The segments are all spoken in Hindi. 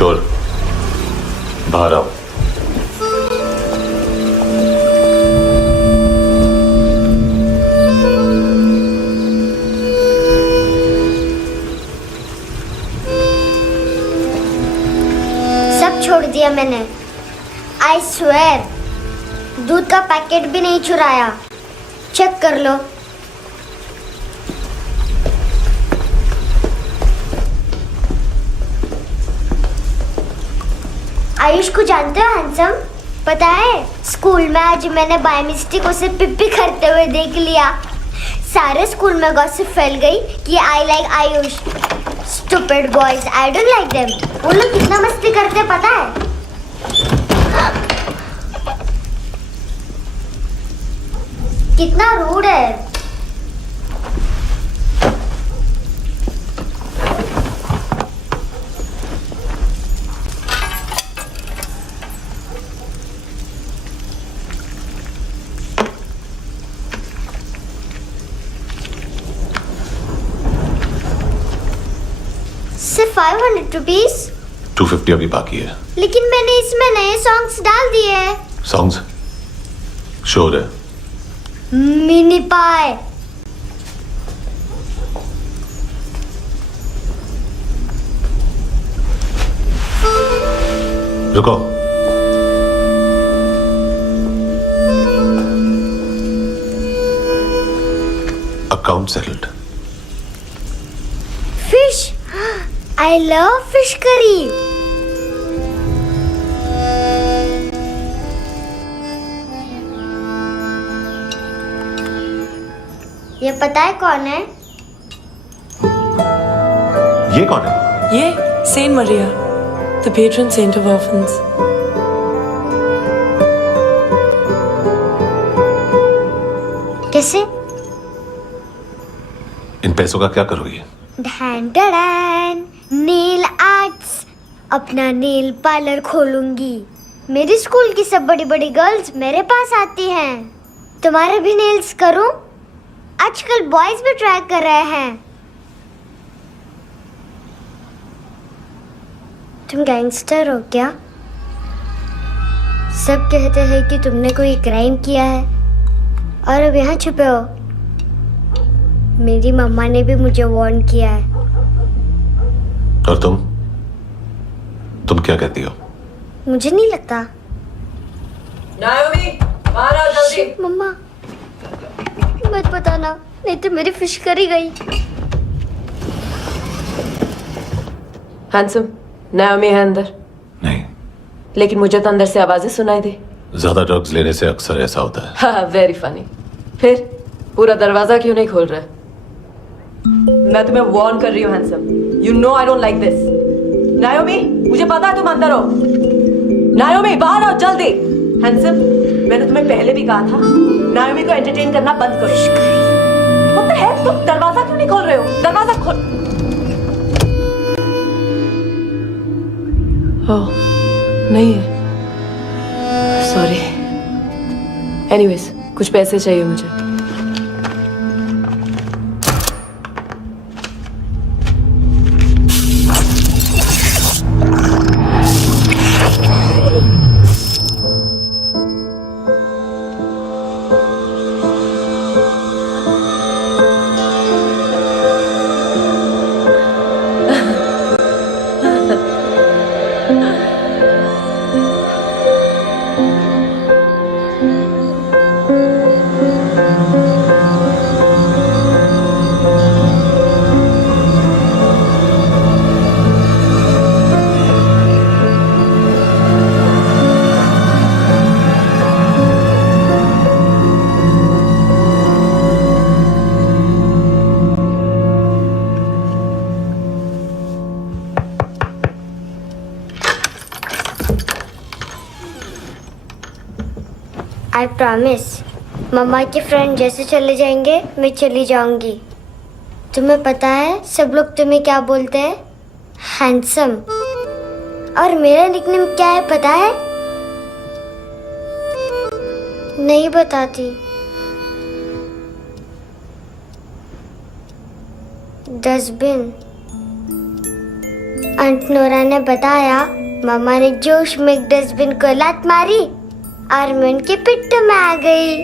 चोर, बाहर आओ। सब छोड़ दिया मैंने। आई स्वेयर, दूध का पैकेट भी नहीं चुराया। चेक कर लो। आयुष को जानते हो हैंडसम? पता है स्कूल में आज मैंने बाय मिस्टेक उसे पिप्पी करते हुए देख लिया। सारे स्कूल में गॉसिप फैल गई कि I like Ayush. Stupid boys, I don't like them. वो लोग कितना मस्ती करते पता है? कितना रूड है। सिर्फ 500 रुपीज। 250 अभी बाकी है। लेकिन मैंने इसमें नए सॉन्ग्स डाल दिए हैं। सॉन्ग्स? शोर है। मिनी पाए। रुको। Account settled. Fish, I love fish curry. ये पता है कौन है? ये कौन है? ये saint Maria, the patron saint of orphans. कैसे? इन पैसों का क्या करोगी? ढैन ढैन, नेल आर्ट्स। अपना नेल पार्लर खोलूंगी। मेरी स्कूल की सब बड़ी बड़ी गर्ल्स मेरे पास आती हैं। तुम्हारे भी नेल्स करूं? आजकल बॉयज भी ट्राई कर रहे हैं। तुम गैंगस्टर हो क्या? सब कहते हैं कि तुमने कोई क्राइम किया है और अब यहाँ छुपे हो। मेरी मम्मा ने भी मुझे वार्न किया है। और तुम क्या कहती हो? मुझे नहीं लगता। नायोमी, बाहर आओ जल्दी। मम्मा मत बताना, नहीं तो मेरी फिश करी गई। हैंडसम, नायोमी है अंदर। नहीं। लेकिन मुझे तो अंदर से आवाजें सुनाई दी। ज्यादा ड्रग्स लेने से अक्सर ऐसा होता है। हाँ, वेरी फनी। फिर पूरा दरवाजा क्यों नहीं खोल रहा? मैं तुम्हें वार्न कर रही हूँ handsome. You know I don't like this. नायोमी, मुझे पता है तुम अंदर हो। नायोमी, बाहर आओ जल्दी। हैंडसम, मैंने तुम्हें पहले भी कहा था नायोमी को एंटरटेन करना बंद करो। What the hell? तुम दरवाजा क्यों नहीं खोल रहे हो? दरवाजा खोल। ओह, नहीं है। सॉरी। एनीवेज, कुछ पैसे चाहिए मुझे। आई प्रॉमिस, मम्मा के फ्रेंड जैसे चले जाएंगे मैं चली जाऊंगी। तुम्हें पता है सब लोग तुम्हें क्या बोलते हैं? हैंडसम। और मेरा निकनेम क्या है पता है? नहीं बताती। डस्टबिन। आंट नोरा ने बताया मामा ने जोश में एक डस्टबिन को लात मारी और मैं उनके पिट्ठू में आ गई,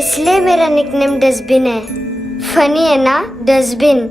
इसलिए मेरा निकनेम डस्टबिन है। फनी है ना डस्टबिन।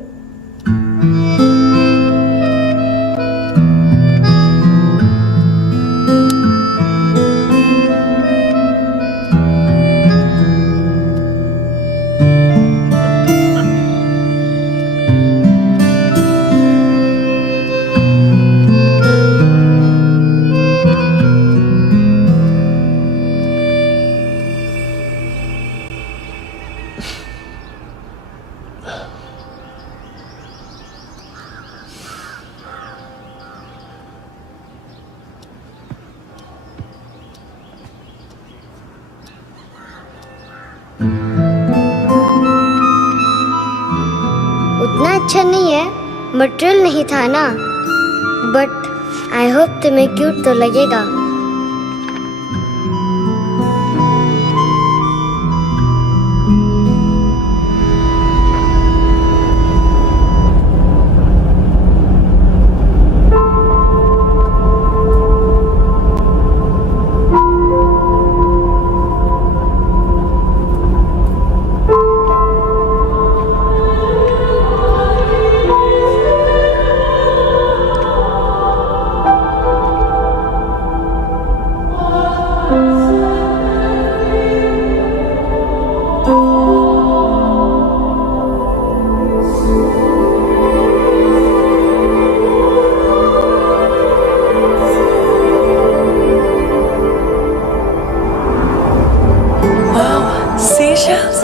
उतना अच्छा नहीं है, मटेरियल नहीं था ना, बट आई होप तुम्हें क्यूट तो लगेगा। Seashells?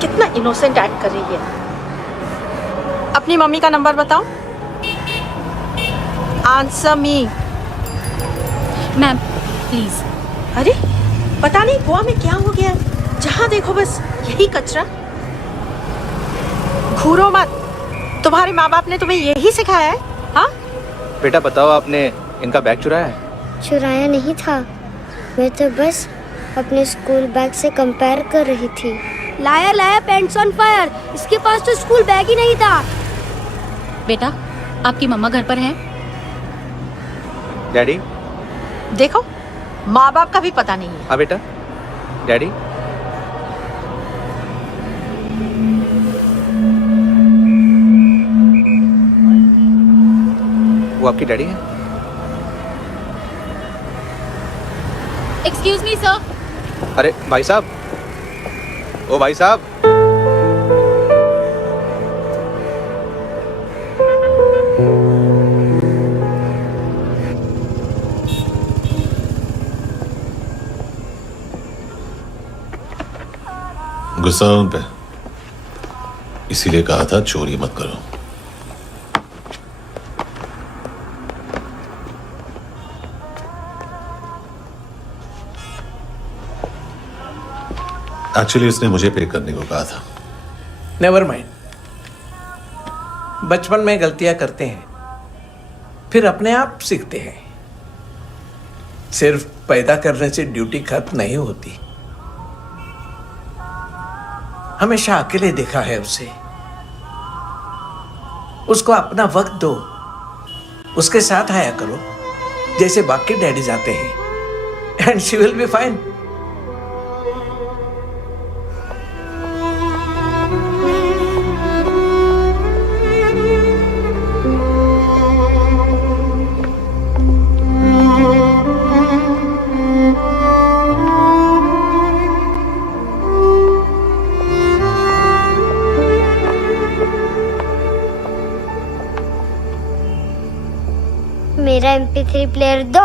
कितना इनोसेंट एक्ट कर रही है। अपनी मम्मी का नंबर बताओ। Answer me. Ma'am please. अरे पता नहीं गोवा में क्या हो गया, जहाँ देखो बस यही कचरा। घूरो मत, तुम्हारे माँ बाप ने तुम्हें यही सिखाया है? हाँ बेटा बताओ, आपने इनका बैग चुराया है? चुराया नहीं था, मैं तो बस अपने स्कूल बैग से कंपेयर कर रही थी। लाया लाया पैंट्स ऑन फायर, इसके पास तो स्कूल बैग ही नहीं था। बेटा आपकी मम्मा घर पर हैं? डैडी? देखो, माँ बाप का भी पता नहीं है। हाँ बेटा। डैडी? वो आपकी डैडी है? Excuse me sir. अरे भाई साहब, ओ भाई साहब। गुस्सा उन पे, इसीलिए कहा था चोरी मत करो। एक्चुअली उसने मुझे पे करने को कहा था। नेवर माइंड, बचपन में गलतियां करते हैं, फिर अपने आप सीखते हैं। सिर्फ पैदा करने से ड्यूटी खत्म नहीं होती। हमेशा अकेले देखा है उसे। उसको अपना वक्त दो, उसके साथ आया करो जैसे बाकी डैडीज आते हैं, and she will be fine. मेरा MP3 प्लेयर दो।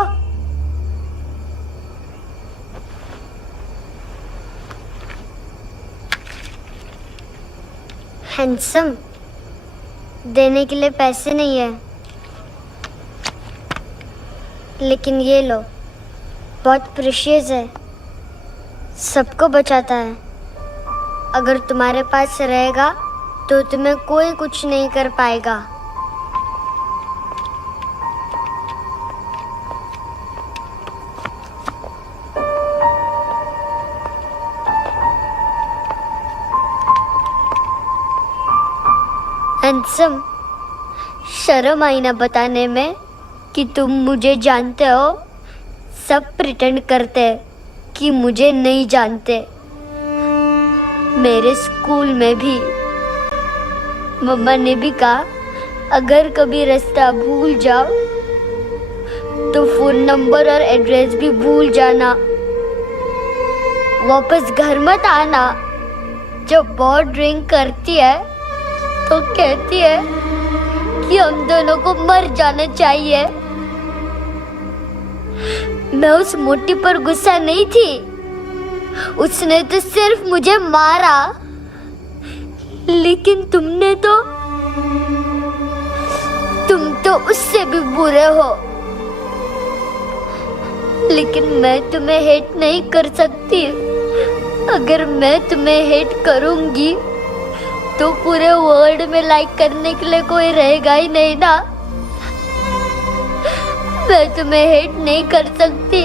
हैंडसम, देने के लिए पैसे नहीं है, लेकिन ये लो, बहुत प्रेशियस है, सबको बचाता है। अगर तुम्हारे पास रहेगा तो तुम्हें कोई कुछ नहीं कर पाएगा। हैंडसम, शर्म आई ना बताने में कि तुम मुझे जानते हो। सब प्रिटेंड करते कि मुझे नहीं जानते। मेरे स्कूल में भी मम्मा ने भी कहा, अगर कभी रास्ता भूल जाओ तो फोन नंबर और एड्रेस भी भूल जाना। वापस घर मत आना। जब बहुत ड्रिंक करती है तो कहती है कि हम दोनों को मर जाना चाहिए। मैं उस मोटी पर गुस्सा नहीं थी, उसने तो सिर्फ मुझे मारा, लेकिन तुम तो उससे भी बुरे हो। लेकिन मैं तुम्हें हेट नहीं कर सकती। अगर मैं तुम्हें हेट करूंगी तो पूरे वर्ल्ड में लाइक करने के लिए कोई रहेगा ही नहीं ना। मैं तुम्हें हेट नहीं कर सकती।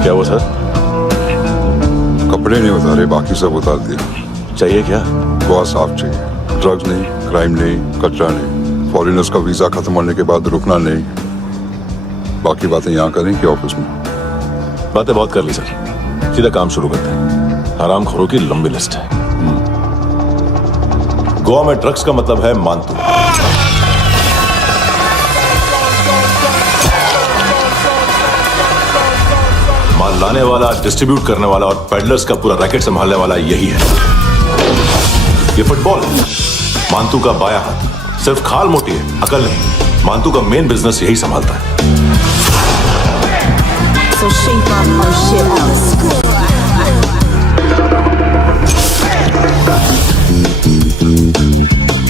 क्या हुआ सर? कपड़े नहीं उतारे, बाकी सब उतार दिया। चाहिए क्या? बहुत साफ चाहिए। ड्रग्स नहीं, क्राइम नहीं, कचरा नहीं। फॉरेनर्स का वीजा खत्म होने के बाद रुकना नहीं। बाकी बातें यहाँ करें कि ऑफिस में? बातें बहुत कर ली सर, सीधा काम शुरू करते हैं। हरामखोरों की लंबी लिस्ट है। गोवा में ड्रग्स का मतलब है मानतू। माल लाने वाला, डिस्ट्रीब्यूट करने वाला और पेडलर्स का पूरा रैकेट संभालने वाला यही है। ये फुटबॉल मानतू का बाया हाथ। सिर्फ खाल मोटी है, अकल नहीं। मानतू का मेन बिजनेस यही संभालता है। So shake my first shit out.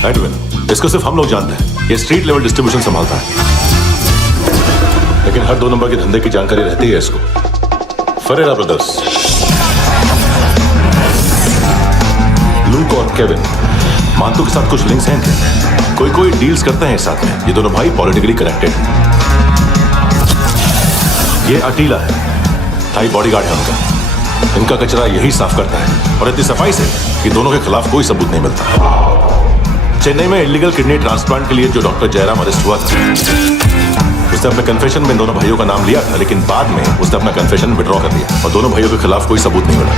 Edwin, इसको सिर्फ हम लोग जानते हैं। ये स्ट्रीट लेवल डिस्ट्रीब्यूशन संभालता है, लेकिन हर 2 नंबर के धंधे की जानकारी रहती है इसको। फरेरा ब्रदर्स, लूक और केविन, मांतू के साथ कुछ लिंक्स हैं इनके। कोई डील्स करते हैं साथ में। ये दोनों भाई पॉलिटिकली कनेक्टेड हैं। ये अटीला है, थाई बॉडीगार्ड है उनका। इनका कचरा यही साफ करता है और इतनी सफाई से कि दोनों के खिलाफ कोई सबूत नहीं मिलता। चेन्नई में इलीगल किडनी ट्रांसप्लांट के लिए जो डॉक्टर जयराम अरेस्ट हुआ था, उसने अपने कन्फेशन में दोनों भाइयों का नाम लिया था, लेकिन बाद में उसने अपना कन्फेशन विड्रॉ कर दिया और दोनों भाइयों के खिलाफ कोई सबूत नहीं मिला।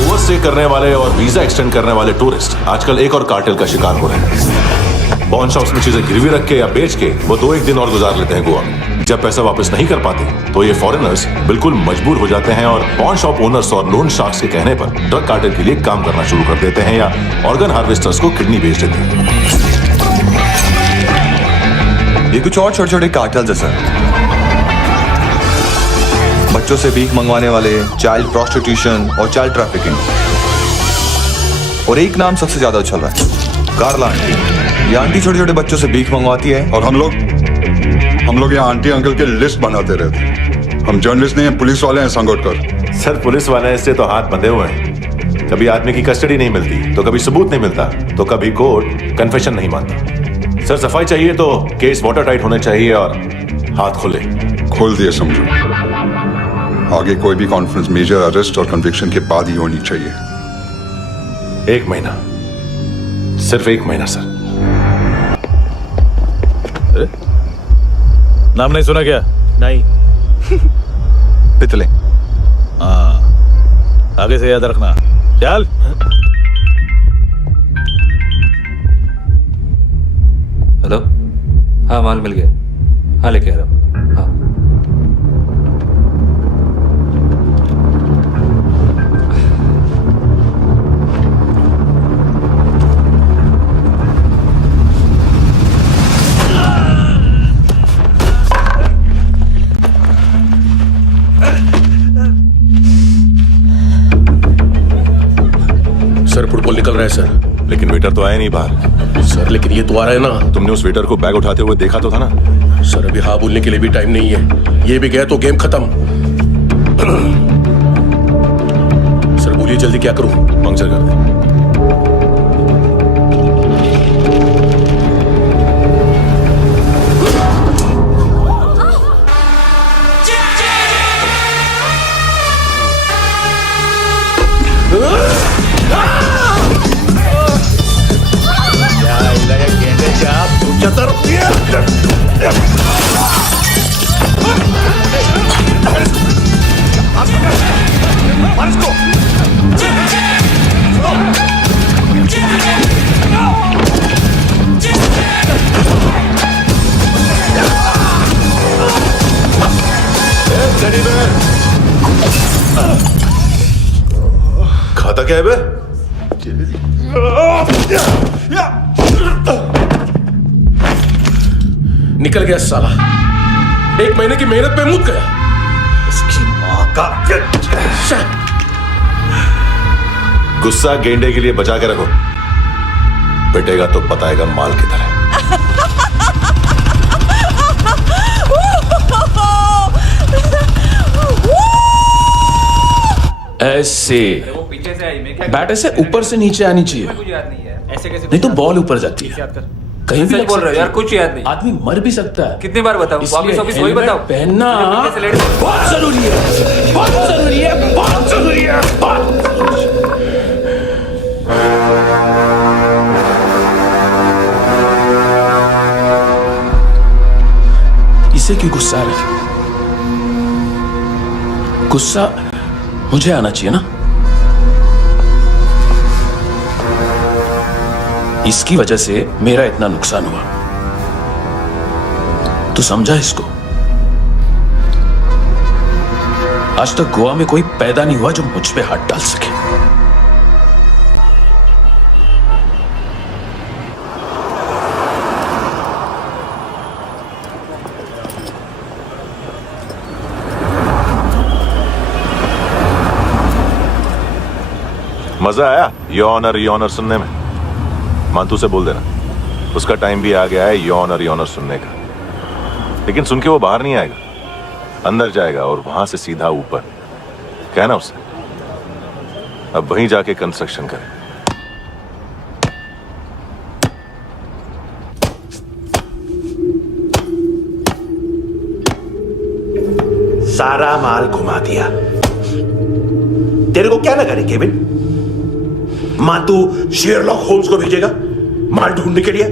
ओवरस्टे करने वाले और वीजा एक्सटेंड करने वाले टूरिस्ट आजकल एक और कार्टेल का शिकार हो रहे हैं। पॉन शॉप्स में चीजें गिरवी रख के या बेच के वो 2-1 दिन और गुजार लेते हैं गोवा में। जब पैसा वापस नहीं कर पाते तो ये फॉरेनर्स बिल्कुल मजबूर हो जाते हैं और पॉन शॉप ओनर्स और लोन शार्क्स के कहने पर ड्रग कार्टेल के लिए काम करना शुरू कर देते हैं या ऑर्गन हार्वेस्टर्स को किडनी बेच देते हैं। ये कुछ और छोटे छोटे कार्टेल्स है सर। बच्चों से भीख मंगवाने वाले, चाइल्ड प्रोस्टिट्यूशन और चाइल्ड ट्रैफिकिंग। और एक नाम सबसे ज्यादा चल रहा है, कार्ला आंटी। ये आंटी छोटे छोटे बच्चों से भीख मंगवाती है और हम लोग यहाँ आंटी अंकल के लिस्ट बनाते रहते। हम जर्नलिस्ट नहीं हैं, पुलिस वाले हैं संगोटकर। सर पुलिस वाले इससे तो हाथ बंधे हुए हैं। कभी आदमी की कस्टडी नहीं मिलती तो कभी सबूत नहीं मिलता तो कभी कोर्ट कन्फेशन नहीं मानता। सर सफाई चाहिए तो केस वाटर टाइट होने चाहिए और हाथ खुले। खोल दिए समझो। आगे कोई भी कॉन्फ्रेंस मेजर अरेस्ट और कन्विक्शन के बाद ही होनी चाहिए। 1 महीना, सिर्फ 1 महीना सर। नाम नहीं सुना क्या? नहीं। पितले। हाँ, आगे से याद रखना। चल। हेलो, हाँ माल मिल गया। हाँ लेके आ रहा हूँ। हाँ सर फुटबॉल निकल रहा है सर। लेकिन वेटर तो आया नहीं बाहर। सर लेकिन ये तो आ रहा है ना। तुमने उस वेटर को बैग उठाते हुए देखा तो था ना। सर अभी हाँ बोलने के लिए भी टाइम नहीं है। ये भी गया तो गेम खत्म। सर बोलिए जल्दी क्या करूं? पंक्चर कर दे। खाता क्या है बे? निकल गया साला। 1 महीने की मेहनत पे मुक गया। इसकी माँ का गुस्सा गेंडे के लिए बचा के रखो, पिटेगा तो बताएगा माल की तरह। ऐसे बैट ऐसे ऊपर से नीचे आनी चाहिए, नहीं तो बॉल ऊपर जाती है। कहीं भी बोल रहे हो यार, कुछ याद नहीं। आदमी मर भी सकता है। कितनी बार बताऊं? वापिस वही बताओ। पहनना बहुत जरूरी है, बहुत जरूरी है, बहुत जरूरी है, बहुत। इसे क्यों गुस्सा आ रहा है? गुस्सा मुझे आना चाहिए ना। इसकी वजह से मेरा इतना नुकसान हुआ। तू समझा इसको? आज तक गोवा में कोई पैदा नहीं हुआ जो मुझ पे हाथ डाल सके। मजा आया योर ऑनर सुनने में? मांतू से बोल देना उसका टाइम भी आ गया है योर ऑनर सुनने का। लेकिन सुन के वो बाहर नहीं आएगा, अंदर जाएगा और वहां से सीधा ऊपर। कहना उसे अब वहीं जाके कंस्ट्रक्शन करे। सारा माल घुमा दिया। तेरे को क्या लगा रे केविन? मां तू शेरलॉक होम्स को भेजेगा माल ढूंढने के लिए?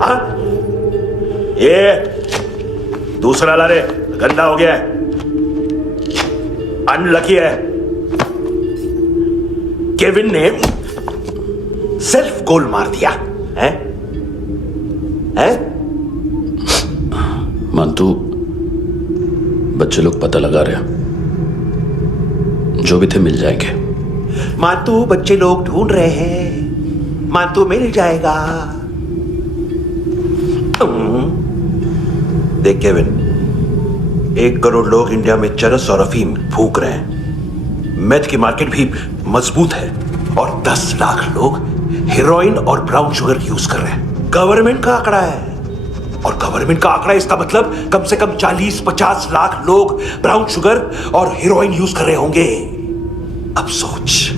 हाँ, ये दूसरा ला रे, गंदा हो गया है, अनलकी है। केविन ने सेल्फ गोल मार दिया है? मानतू, बच्चे लोग पता लगा रहे हैं, जो भी थे मिल जाएंगे। मातू बच्चे लोग ढूंढ रहे हैं, मातू मिल जाएगा। देख केविन, 1 करोड़ लोग इंडिया में चरस और अफीम फूक रहे हैं। मेथ की मार्केट भी मजबूत है और 10 लाख लोग हेरोइन और ब्राउन शुगर यूज कर रहे हैं। गवर्नमेंट का आंकड़ा है, और गवर्नमेंट का आंकड़ा, इसका मतलब कम से कम 40-50 लाख लोग ब्राउन शुगर और हेरोइन यूज कर रहे होंगे। अब सोच,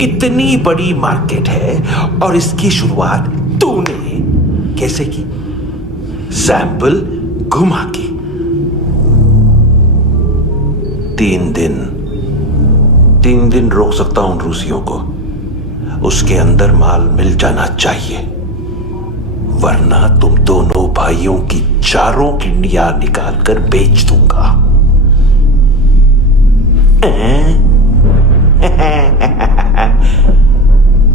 इतनी बड़ी मार्केट है और इसकी शुरुआत तूने कैसे की? सैंपल घुमा के। 3 दिन रोक सकता हूं रूसियों को, उसके अंदर माल मिल जाना चाहिए, वरना तुम दोनों भाइयों की 4 किडनियां निकाल कर बेच दूंगा।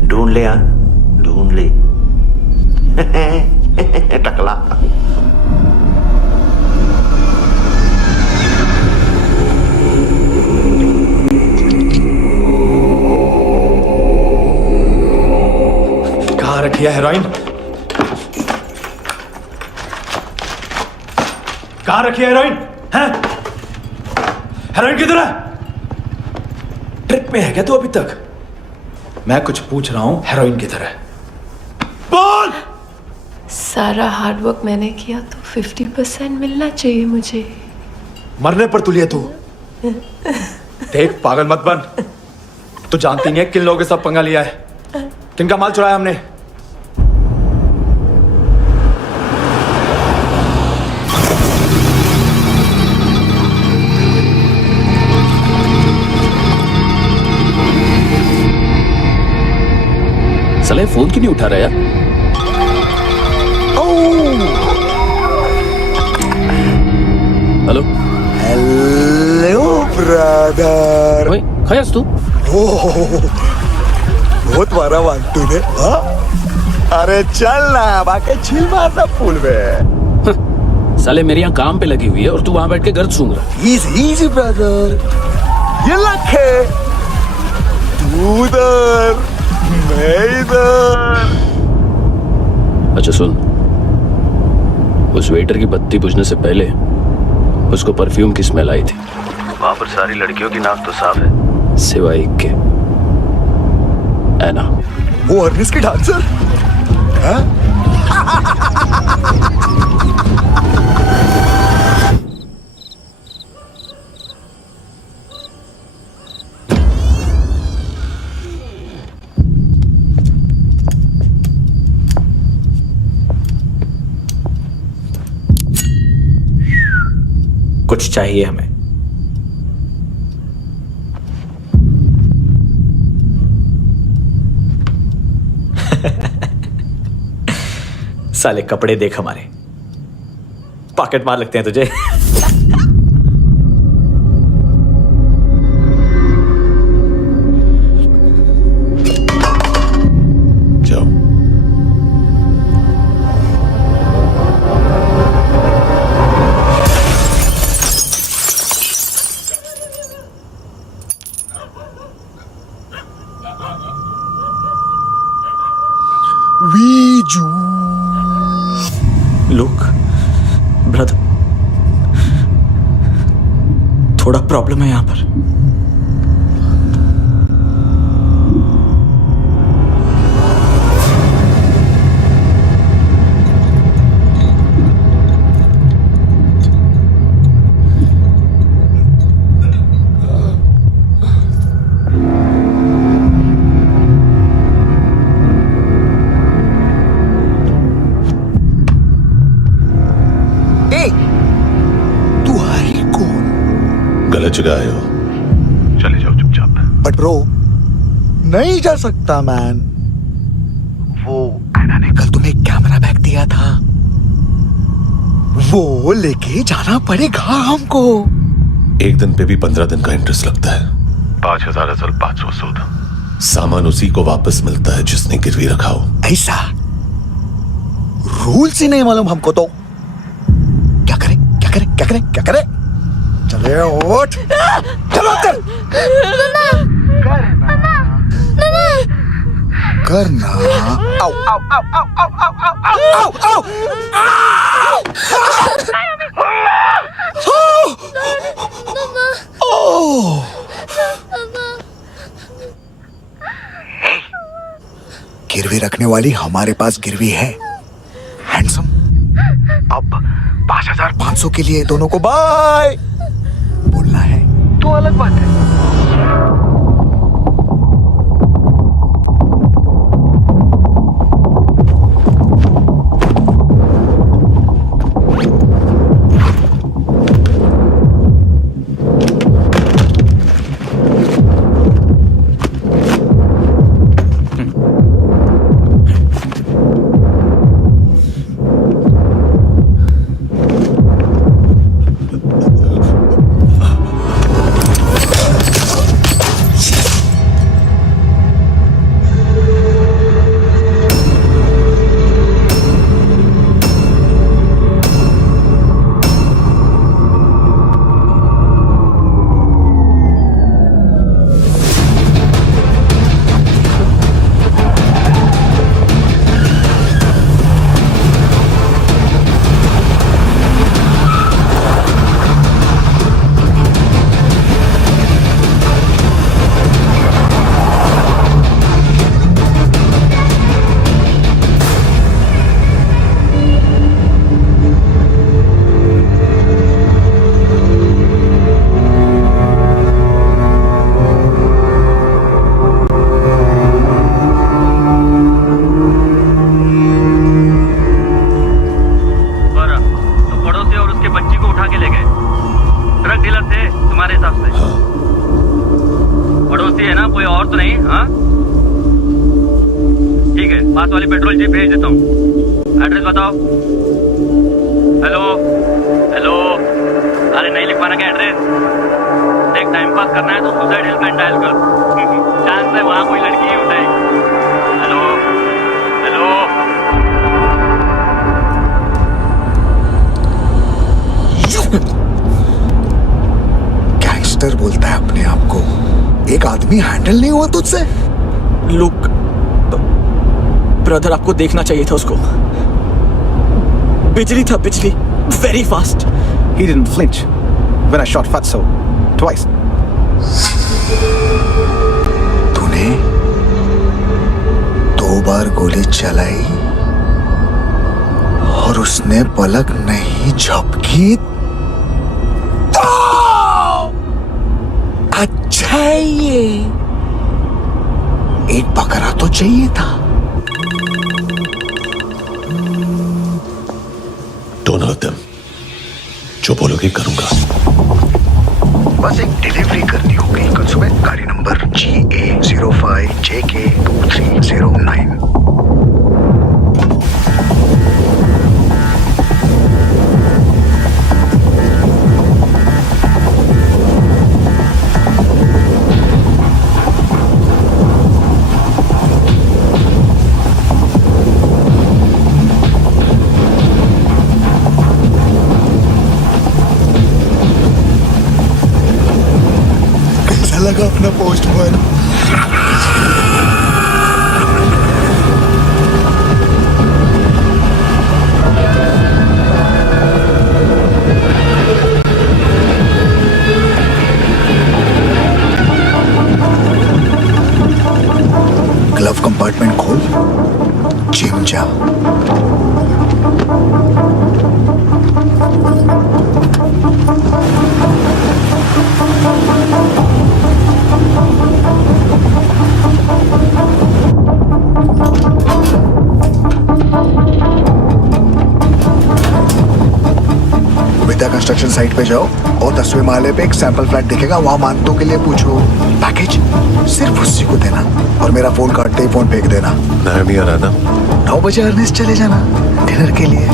ढूंढ ले, ढूंढ ले टकला। कहाँ रखी है हेरोइन? कहाँ रखी है हेरोइन? हैं? हेरोइन किधर है? ट्रिप में है क्या तू अभी तक? मैं कुछ पूछ रहा हूं, हेरोइन किधर है? बोल! सारा हार्डवर्क मैंने किया तो 50% मिलना चाहिए मुझे। मरने पर तुलिए तू। देख, पागल मत बन। तू जानती नहीं है किन लोगों के साथ पंगा लिया है, किनका माल चुराया हमने। साले फोन क्यों नहीं उठा रहा यार? Hello hello brother. ओए, खयास तू? बहुत मारा वांटू ने। हाँ? अरे चल ना, बाकी चिल मारना फूल में। साले मेरी यहाँ काम पे लगी हुई है और तू वहां बैठ के गर्द सूंघ रहा। इजी ब्रदर, ये लक है। तू उधर, मैं इधर। अच्छा सुन, उस वेटर की बत्ती बुझने से पहले उसको परफ्यूम की स्मेल आई थी। वहां पर सारी लड़कियों की नाक तो साफ है, सिवाय एक के, ऐना। वो अर्निस की डांसर? हाँ? कुछ चाहिए हमें। साले कपड़े देख हमारे, पॉकेट मार लगते हैं तुझे। जाओ। वीजू। लुक ब्रदर, थोड़ा प्रॉब्लम है यहां पर। तू है ही कौन? गलत जगह आए हो, चले जाओ चुपचाप। बट ब्रो, नहीं जा सकता मैन। वो एना ने कल तुम्हें कैमरा बैग दिया था, वो लेके जाना पड़ेगा हमको। एक दिन पे भी 15 दिन का इंटरेस्ट लगता है। 5,000 असल 500 सूद। सामान उसी को वापस मिलता है जिसने गिरवी रखा हो। ऐसा रूल्स ही नहीं मालूम हमको तो। क्या करें क्या करें क्या करें क्या करें? चले उठ, चलो अंदर। करना आओ आओ आओ आओ आओ आओ आओ आओ आओ। गिरवी रखने वाली हमारे पास गिरवी है हैंडसम। अब 5,500 के लिए दोनों को बाय बोलना है तो अलग बात है। पास वाली पेट्रोल जीप भेज देता हूँ। एड्रेस बताओ। हेलो हेलो, अरे नहीं लिख पाना क्या एड्रेस? देख टाइम पास करना है तो सुसाइड हेल्पलाइन डायल कर, चांस है वहाँ कोई लड़की ही उठाए। हेलो हेलो, गैंगस्टर बोलता है अपने आप को। एक आदमी हैंडल नहीं हुआ तुझसे? लुक ब्रदर, आपको देखना चाहिए था उसको। बिजली था, बिजली, very fast. He didn't flinch when I shot Fatso twice. तूने 2 बार गोली चलाई और उसने पलक नहीं झपकी तो अच्छा है ये। एक बकरा तो चाहिए था। Don't hurt them. जो बोलोगे करूंगा। बस एक डिलीवरी करनी होगी कल सुबह। गाड़ी नंबर GA05JK2309। लगा अपना पोस्टमैन। ग्लव कंपार्टमेंट खोल, जिम जा। कंस्ट्रक्शन साइट पे जाओ और 10वें माले पे एक सैंपल फ्लैट दिखेगा, वहां मानतों के लिए पूछो। पैकेज सिर्फ उसी को देना और मेरा फोन काटते ही फोन फेंक देना। नायमी आ रहा ना? 9 बजे अर्नेस्ट चले जाना डिनर के लिए।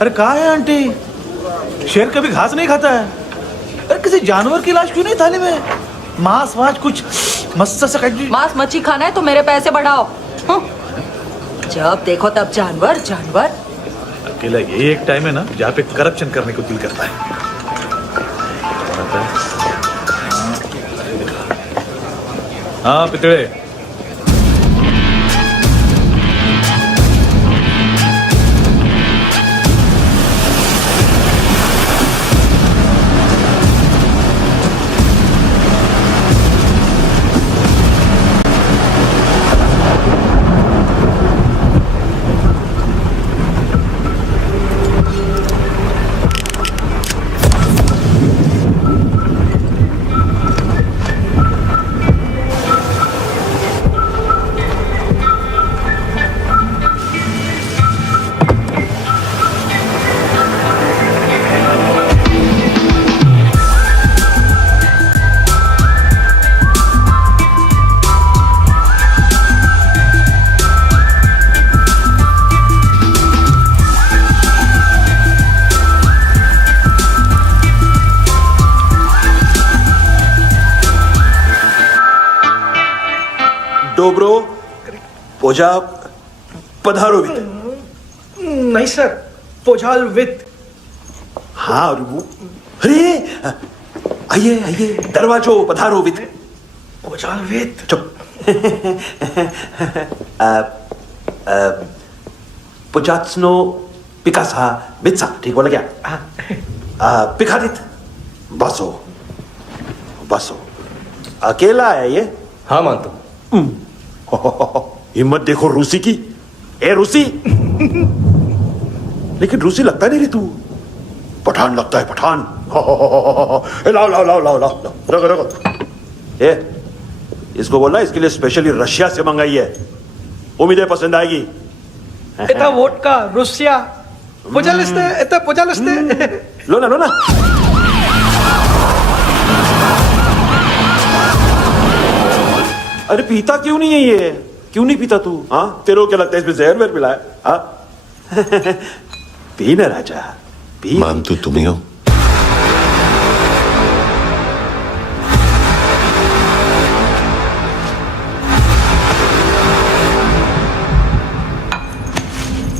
अरे कहाँ है आंटी? शेर कभी घास नहीं खाता है। अरे किसी जानवर की लाश क्यों नहीं थाली में? मांस वाच कुछ मस्त सा मांस मच्छी खाना है तो मेरे पैसे बढ़ाओ। जब देखो तब जानवर जानवर। अकेला ये एक टाइम है ना जहाँ पे करप्शन करने को दिल करता है। हाँ पितड़े, डोब्रो पोजा पधारोवित। नहीं सर, पोजाल विथ। हाँ और वो, अरे आइए आइए, दरवाजो पधारोवित। पोजाल विथ। चुप। पुजात्सनो पिकासा बित्सा, ठीक बोला क्या? पिकादित बसो बसो। अकेला है ये? हाँ मानता हूँ। हिम्मत देखो रूसी की। ए रूसी, लेकिन रूसी लगता नहीं रे तू, पठान लगता है पठान। लाओ लाओ लाओ लाओ लाओ, रखो रखो। ए इसको बोलना इसके लिए स्पेशली रशिया से मंगाई है, उम्मीद है पसंद आएगी। इतना वोडका रुसिया पोजालिस्ते, इतना पोजालिस्ते। लो ना लो ना। अरे पीता क्यों नहीं है ये? क्यों नहीं पीता तू? हाँ तेरे को क्या लगता है इसमें जहर वहर मिला है? हाँ पी ना राजा पी। मानतू तुम ही हो?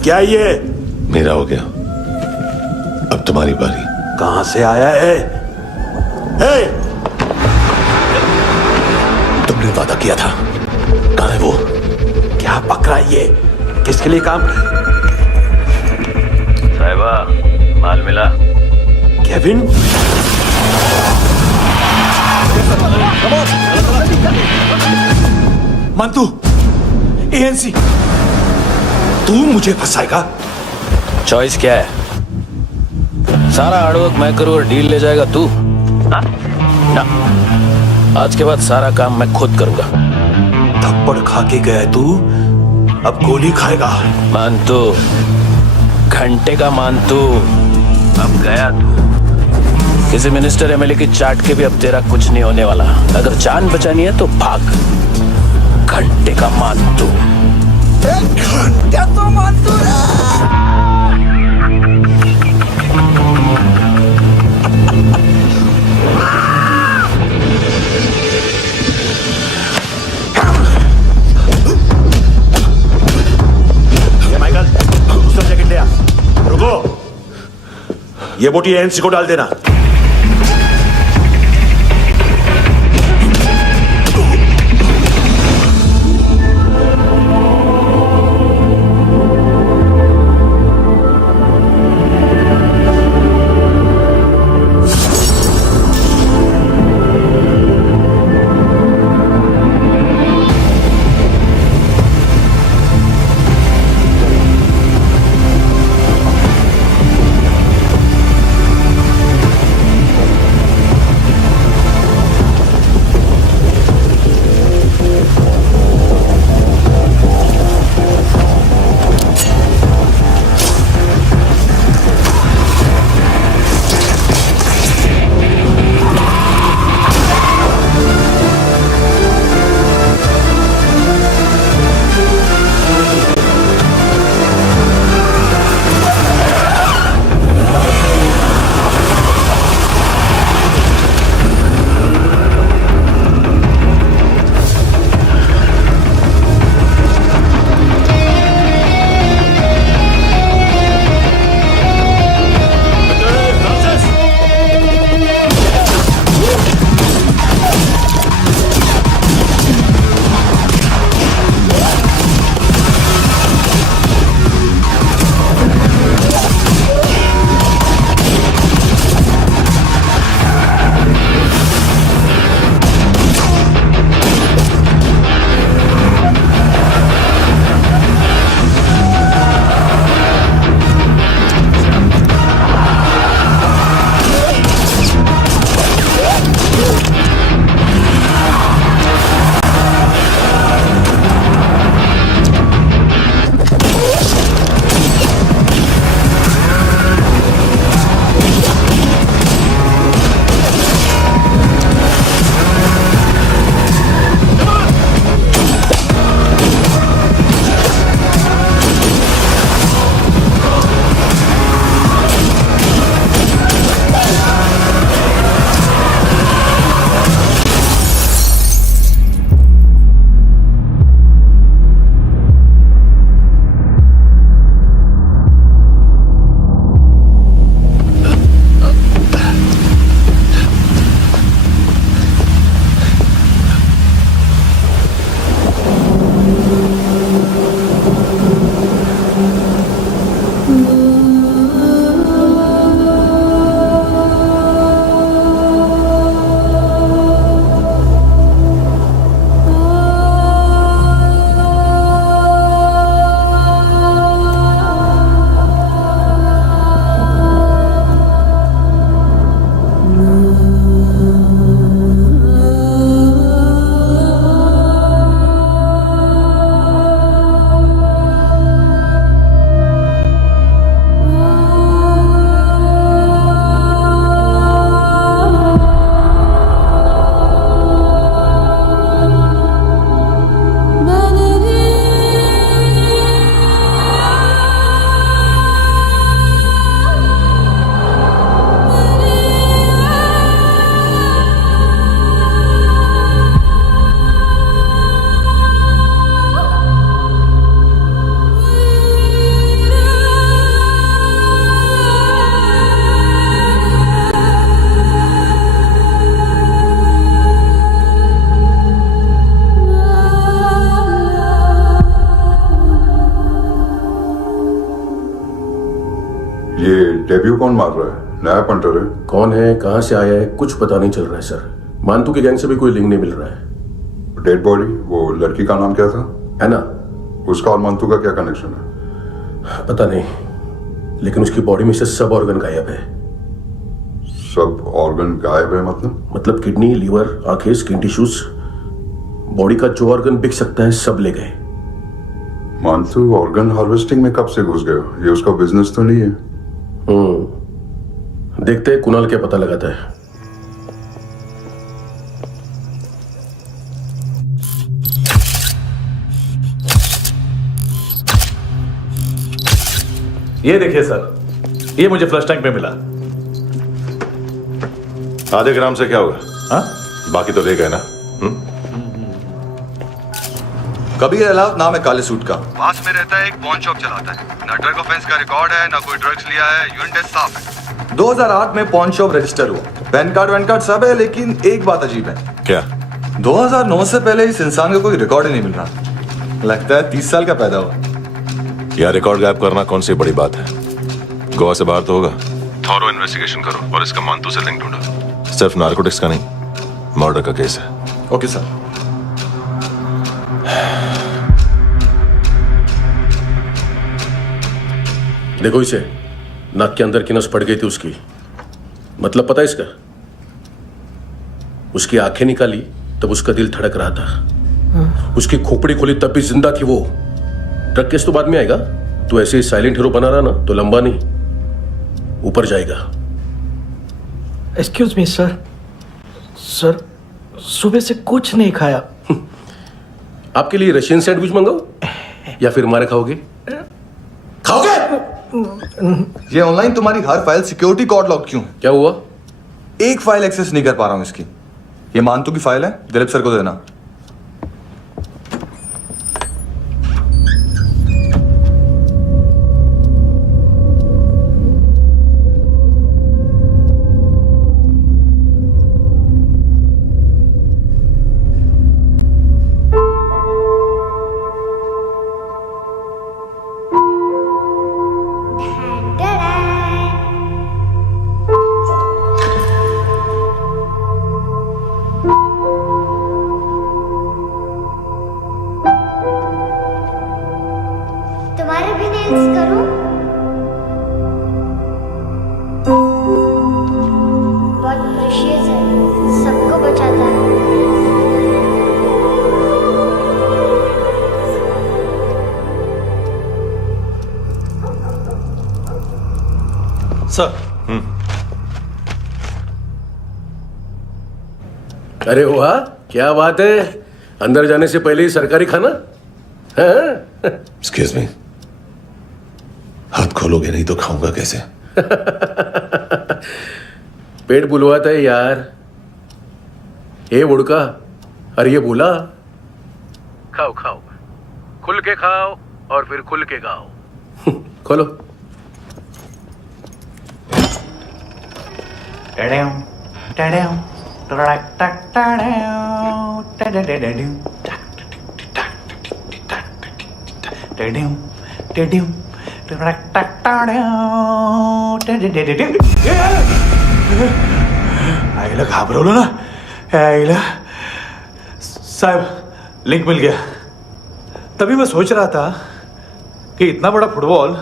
क्या ये? मेरा हो गया, अब तुम्हारी बारी। कहां से आया है? तुमने वादा किया था, कहां है वो? क्या पकड़ा ये? किसके लिए काम? साहिबा माल मिला? केविन? मंतू, एएनसी, तू मुझे फंसाएगा? चॉइस क्या है? सारा हार्डवर्क मैं करूं और डील ले जाएगा तू? ना, आज के बाद सारा काम मैं खुद करूंगा। थप्पड़ खा के गया तू, अब गोली खाएगा। मानतू, घंटे का मानतू, अब गया तू। किसी मिनिस्टर एमएलए की चाट के भी अब तेरा कुछ नहीं होने वाला। अगर जान बचानी है तो भाग। घंटे का मानतू। घंटा तो मानतू माइकल, दूसरा जैकेट ले आ। रुको, ये बोटी एएनसी को डाल देना। ये डेब्यू कौन मार रहा है? नया पंटर है? कौन है, कहां से आया है, कुछ पता नहीं चल रहा है सर। मानतू के गैंग से भी कोई लिंक नहीं मिल रहा है। डेड बॉडी, वो लड़की का नाम क्या था? है ना? उसका और मंतू का क्या कनेक्शन है? पता नहीं, लेकिन उसकी बॉडी में से सब ऑर्गन गायब है। सब ऑर्गन गायब है मतलब किडनी, लीवर, आंखें, स्किन टिश्यूज, बॉडी का जो ऑर्गन बिक सकता है सब ले गए। मंतू ऑर्गन हार्वेस्टिंग में कब से घुस गए? ये उसका बिजनेस तो नहीं है? देखते हैं कुणाल क्या पता लगाता है। ये देखिए सर, ये मुझे फ्लश टैंक में मिला। आधे ग्राम से क्या होगा? हाँ, बाकी तो ले गए ना। कबीर अलाउद्दीन नाम है काले सूट का। पास में रहता है, एक पॉन शॉप चलाता है। ना ड्रग ऑफेंस का रिकॉर्ड है, ना कोई ड्रग्स लिया है, यूरिन टेस्ट साफ है। 2008 में पॉन शॉप रजिस्टर हुआ, पैन कार्ड वैन कार्ड सब है, लेकिन एक बात अजीब है। क्या? 2009 से पहले इस इंसान का कोई रिकॉर्ड ही नहीं मिल रहा। लगता है 30 साल का पैदा हुआ। यार रिकॉर्ड गायब करना कौन सी बड़ी बात है? गोवा से बाहर तो होगा। थॉरो इन्वेस्टिगेशन करो और इसका मानतू से लिंक ढूंढो। सिर्फ नारकोटिक्स का नहीं, मर्डर का केस है। Okay sir. देखो इसे, नाक के अंदर की नस पड़ गई थी उसकी। मतलब पता है इसका? उसकी आंखें निकाली तब उसका दिल धड़क रहा था। उसकी खोपड़ी खोली तब भी जिंदा थी वो। ड्रग केस तो बाद में आएगा। तो ऐसे साइलेंट हीरो बना रहा ना तो लंबा नहीं, ऊपर जाएगा। एक्सक्यूज मी सर, सर सुबह से कुछ नहीं खाया। आपके लिए रशियन सैंडविच मंगाओ या फिर मारे खाओगे? खाओगे? ये ऑनलाइन तुम्हारी हर फाइल सिक्योरिटी कोड लॉक क्यों है? क्या हुआ? एक फाइल एक्सेस नहीं कर पा रहा हूं इसकी। ये मानतू की फाइल है, दिलीप सर को देना। तुम्हारे भी नेल्स करूं? बहुत प्रेशियस है, सबको बचाता है। सर। अरे वाह, क्या बात है। अंदर जाने से पहले ही सरकारी खाना। एक्सक्यूज मी, हाथ खोलोगे नहीं तो खाऊंगा कैसे? पेट बुलवाता है यार। ये बुड़का, अरे ये बोला। खाओ खाओ, खुल के खाओ और फिर खुल के गाओ। खोलो। आईला घाबरवलं ना आईला साहब लिंक मिल गया। तभी मैं सोच रहा था कि इतना बड़ा फुटबॉल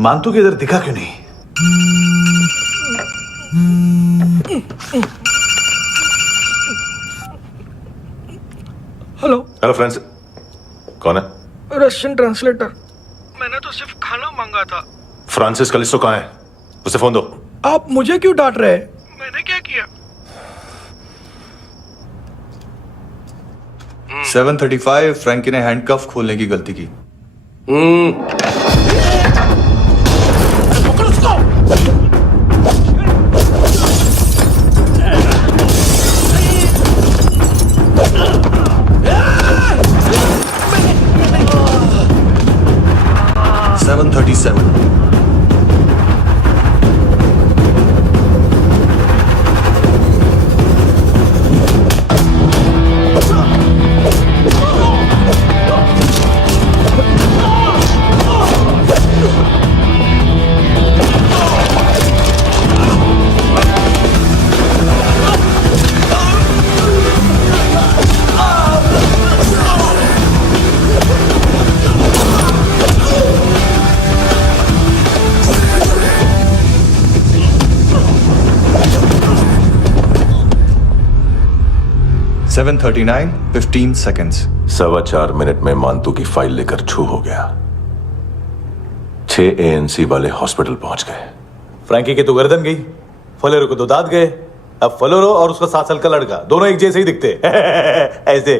मानतू के इधर दिखा क्यों नहीं। हेलो हेलो फ्रेंड्स, कौन है? Russian translator. मैंने तो सिर्फ खाना मांगा था। फ्रांसिस कलिस्टो कहाँ है? उसे फोन दो। आप मुझे क्यों डांट रहे हैं? मैंने क्या किया? 7:35 फ्रैंकी ने हैंडकफ खोलने की गलती की। पकड़ उसको। 7:37 7:39 15 seconds। 4.25 मिनट में मानतू की फाइल लेकर छू हो गया। 6 ANC वाले हॉस्पिटल पहुंच गए। फ्रैंकी की तो गर्दन गई, फलेरो को तो दांत गए। अब फलेरो और उसका 7 साल का लड़का दोनों एक जैसे ही दिखते ऐसे।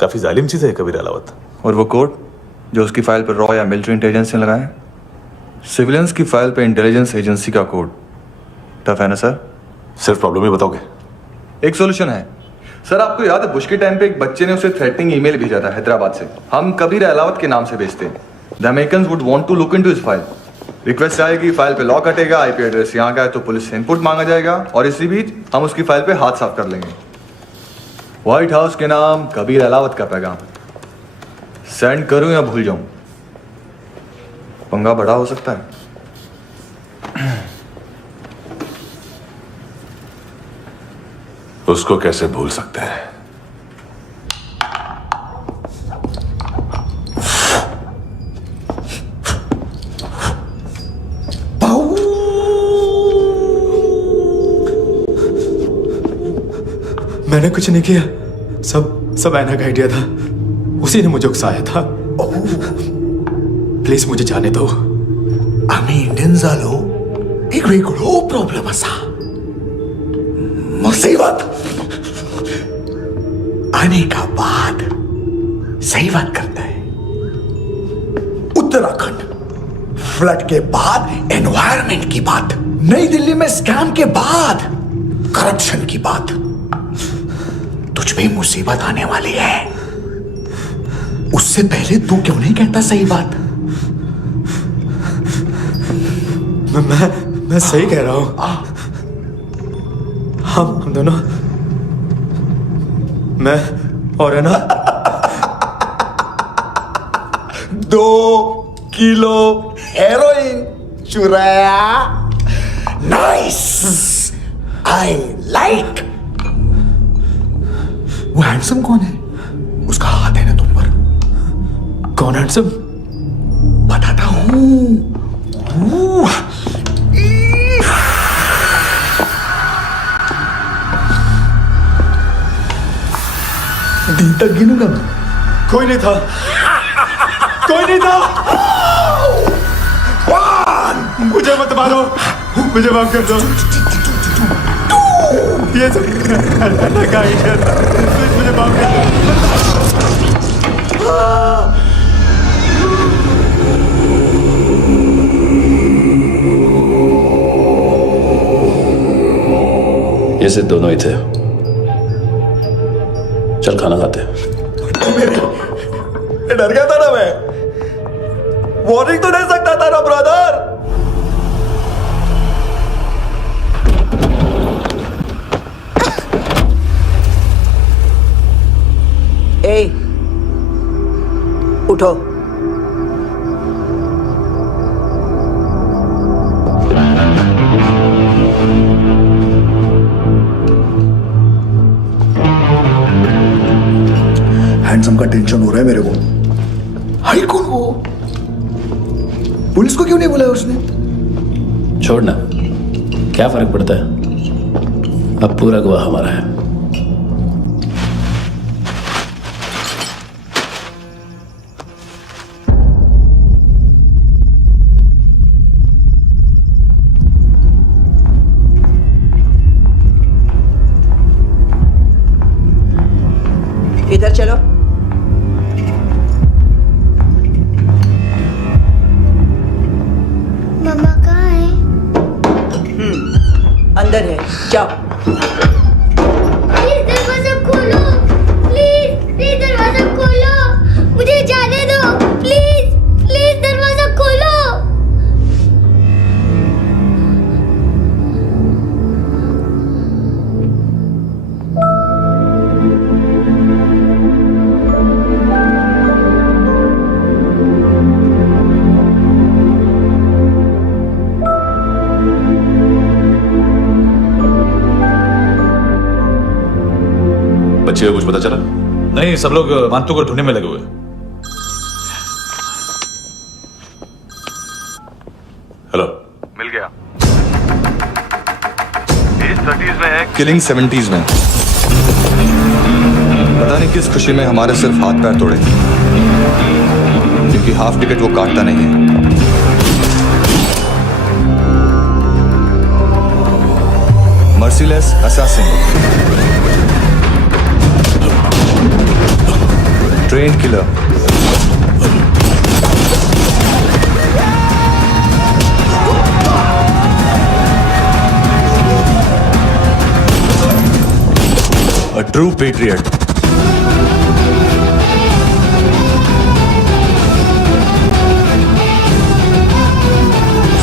काफी जालिम चीज है कबीर अलावत। और वो कोड जो उसकी फाइल पर रॉ या मिलिट्री इंटेलिजेंस ने लगाए, सिविलियंस की फाइल पे इंटेलिजेंस एजेंसी का कोड। टफ है ना सर? सिर्फ प्रॉब्लम ही बताओगे? एक सॉल्यूशन है सर। आपको याद है बुश के टाइम पे एक बच्चे ने उसे थ्रेटनिंग ईमेल भेजा था हैदराबाद से। हम कबीर अलावत के नाम से भेजते हैं। The Americans would want to look into his file. Request आएगी, फाइल पे लॉक हटेगा, आईपी एड्रेस यहाँ का है तो पुलिस से इनपुट मांगा जाएगा और इसी बीच हम उसकी फाइल पे हाथ साफ कर लेंगे। व्हाइट हाउस के नाम कबीर अलावत का पैगाम। सेंड करूं या भूल जाऊं? पंगा बड़ा हो सकता है। उसको कैसे भूल सकते हैं? मैंने कुछ नहीं किया, सब ऐना का आइडिया था। उसी ने मुझे उकसाया था। प्लीज मुझे जाने दो। आम्ही इंडियन झालो एक वेगळो प्रॉब्लेम असा। मुसीबत आने का बाद सही बात करता है। उत्तराखंड फ्लड के बाद एनवायरनमेंट की बात, नई दिल्ली में स्कैम के बाद करप्शन की बात। तुझ पे मुसीबत आने वाली है, उससे पहले तू क्यों नहीं कहता सही बात? मैं सही कह रहा हूं। हम दोनों, मैं और है ना 2 किलो हेरोइन चुराया। Nice, I like. वो हैंडसम कौन है? उसका हाथ है ना तुम पर? कौन हैंडसम? बताता हूं। दिन तक गिनूंगा मैं। कोई नहीं था, कोई नहीं था। मुझे मत मारो, मुझे माफ कर दो। ये मुझे माफ कर दो। ये सिर्फ दोनों ही थे। चल खाना खाते हैं। डर गया था ना मैं। वार्निंग तो दे सकता था ना ब्रदर। ए, उठो। किस्म का टेंशन हो रहा है मेरे को। हाई कौन वो? पुलिस को क्यों नहीं बुलाया उसने? छोड़ना, क्या फर्क पड़ता है, अब पूरा गवाह हमारा है। इधर चलो। मम्मा कहाँ है? अंदर है, जाओ। प्लीज दरवाजा खोलो, प्लीज दरवाजा खोलो, मुझे जाने दो, प्लीज दरवाजा खोलो। बच्चे को कुछ पता चला? नहीं, सब लोग मानतू को ढूंढने में लगे हुए हैं। हेलो, मिल गया। एज 30s में है, किलिंग 70s में। पता नहीं किस खुशी में हमारे सिर्फ हाथ पैर तोड़े, क्योंकि हाफ टिकट वो काटता नहीं है। Merciless assassin, train killer, a true patriot.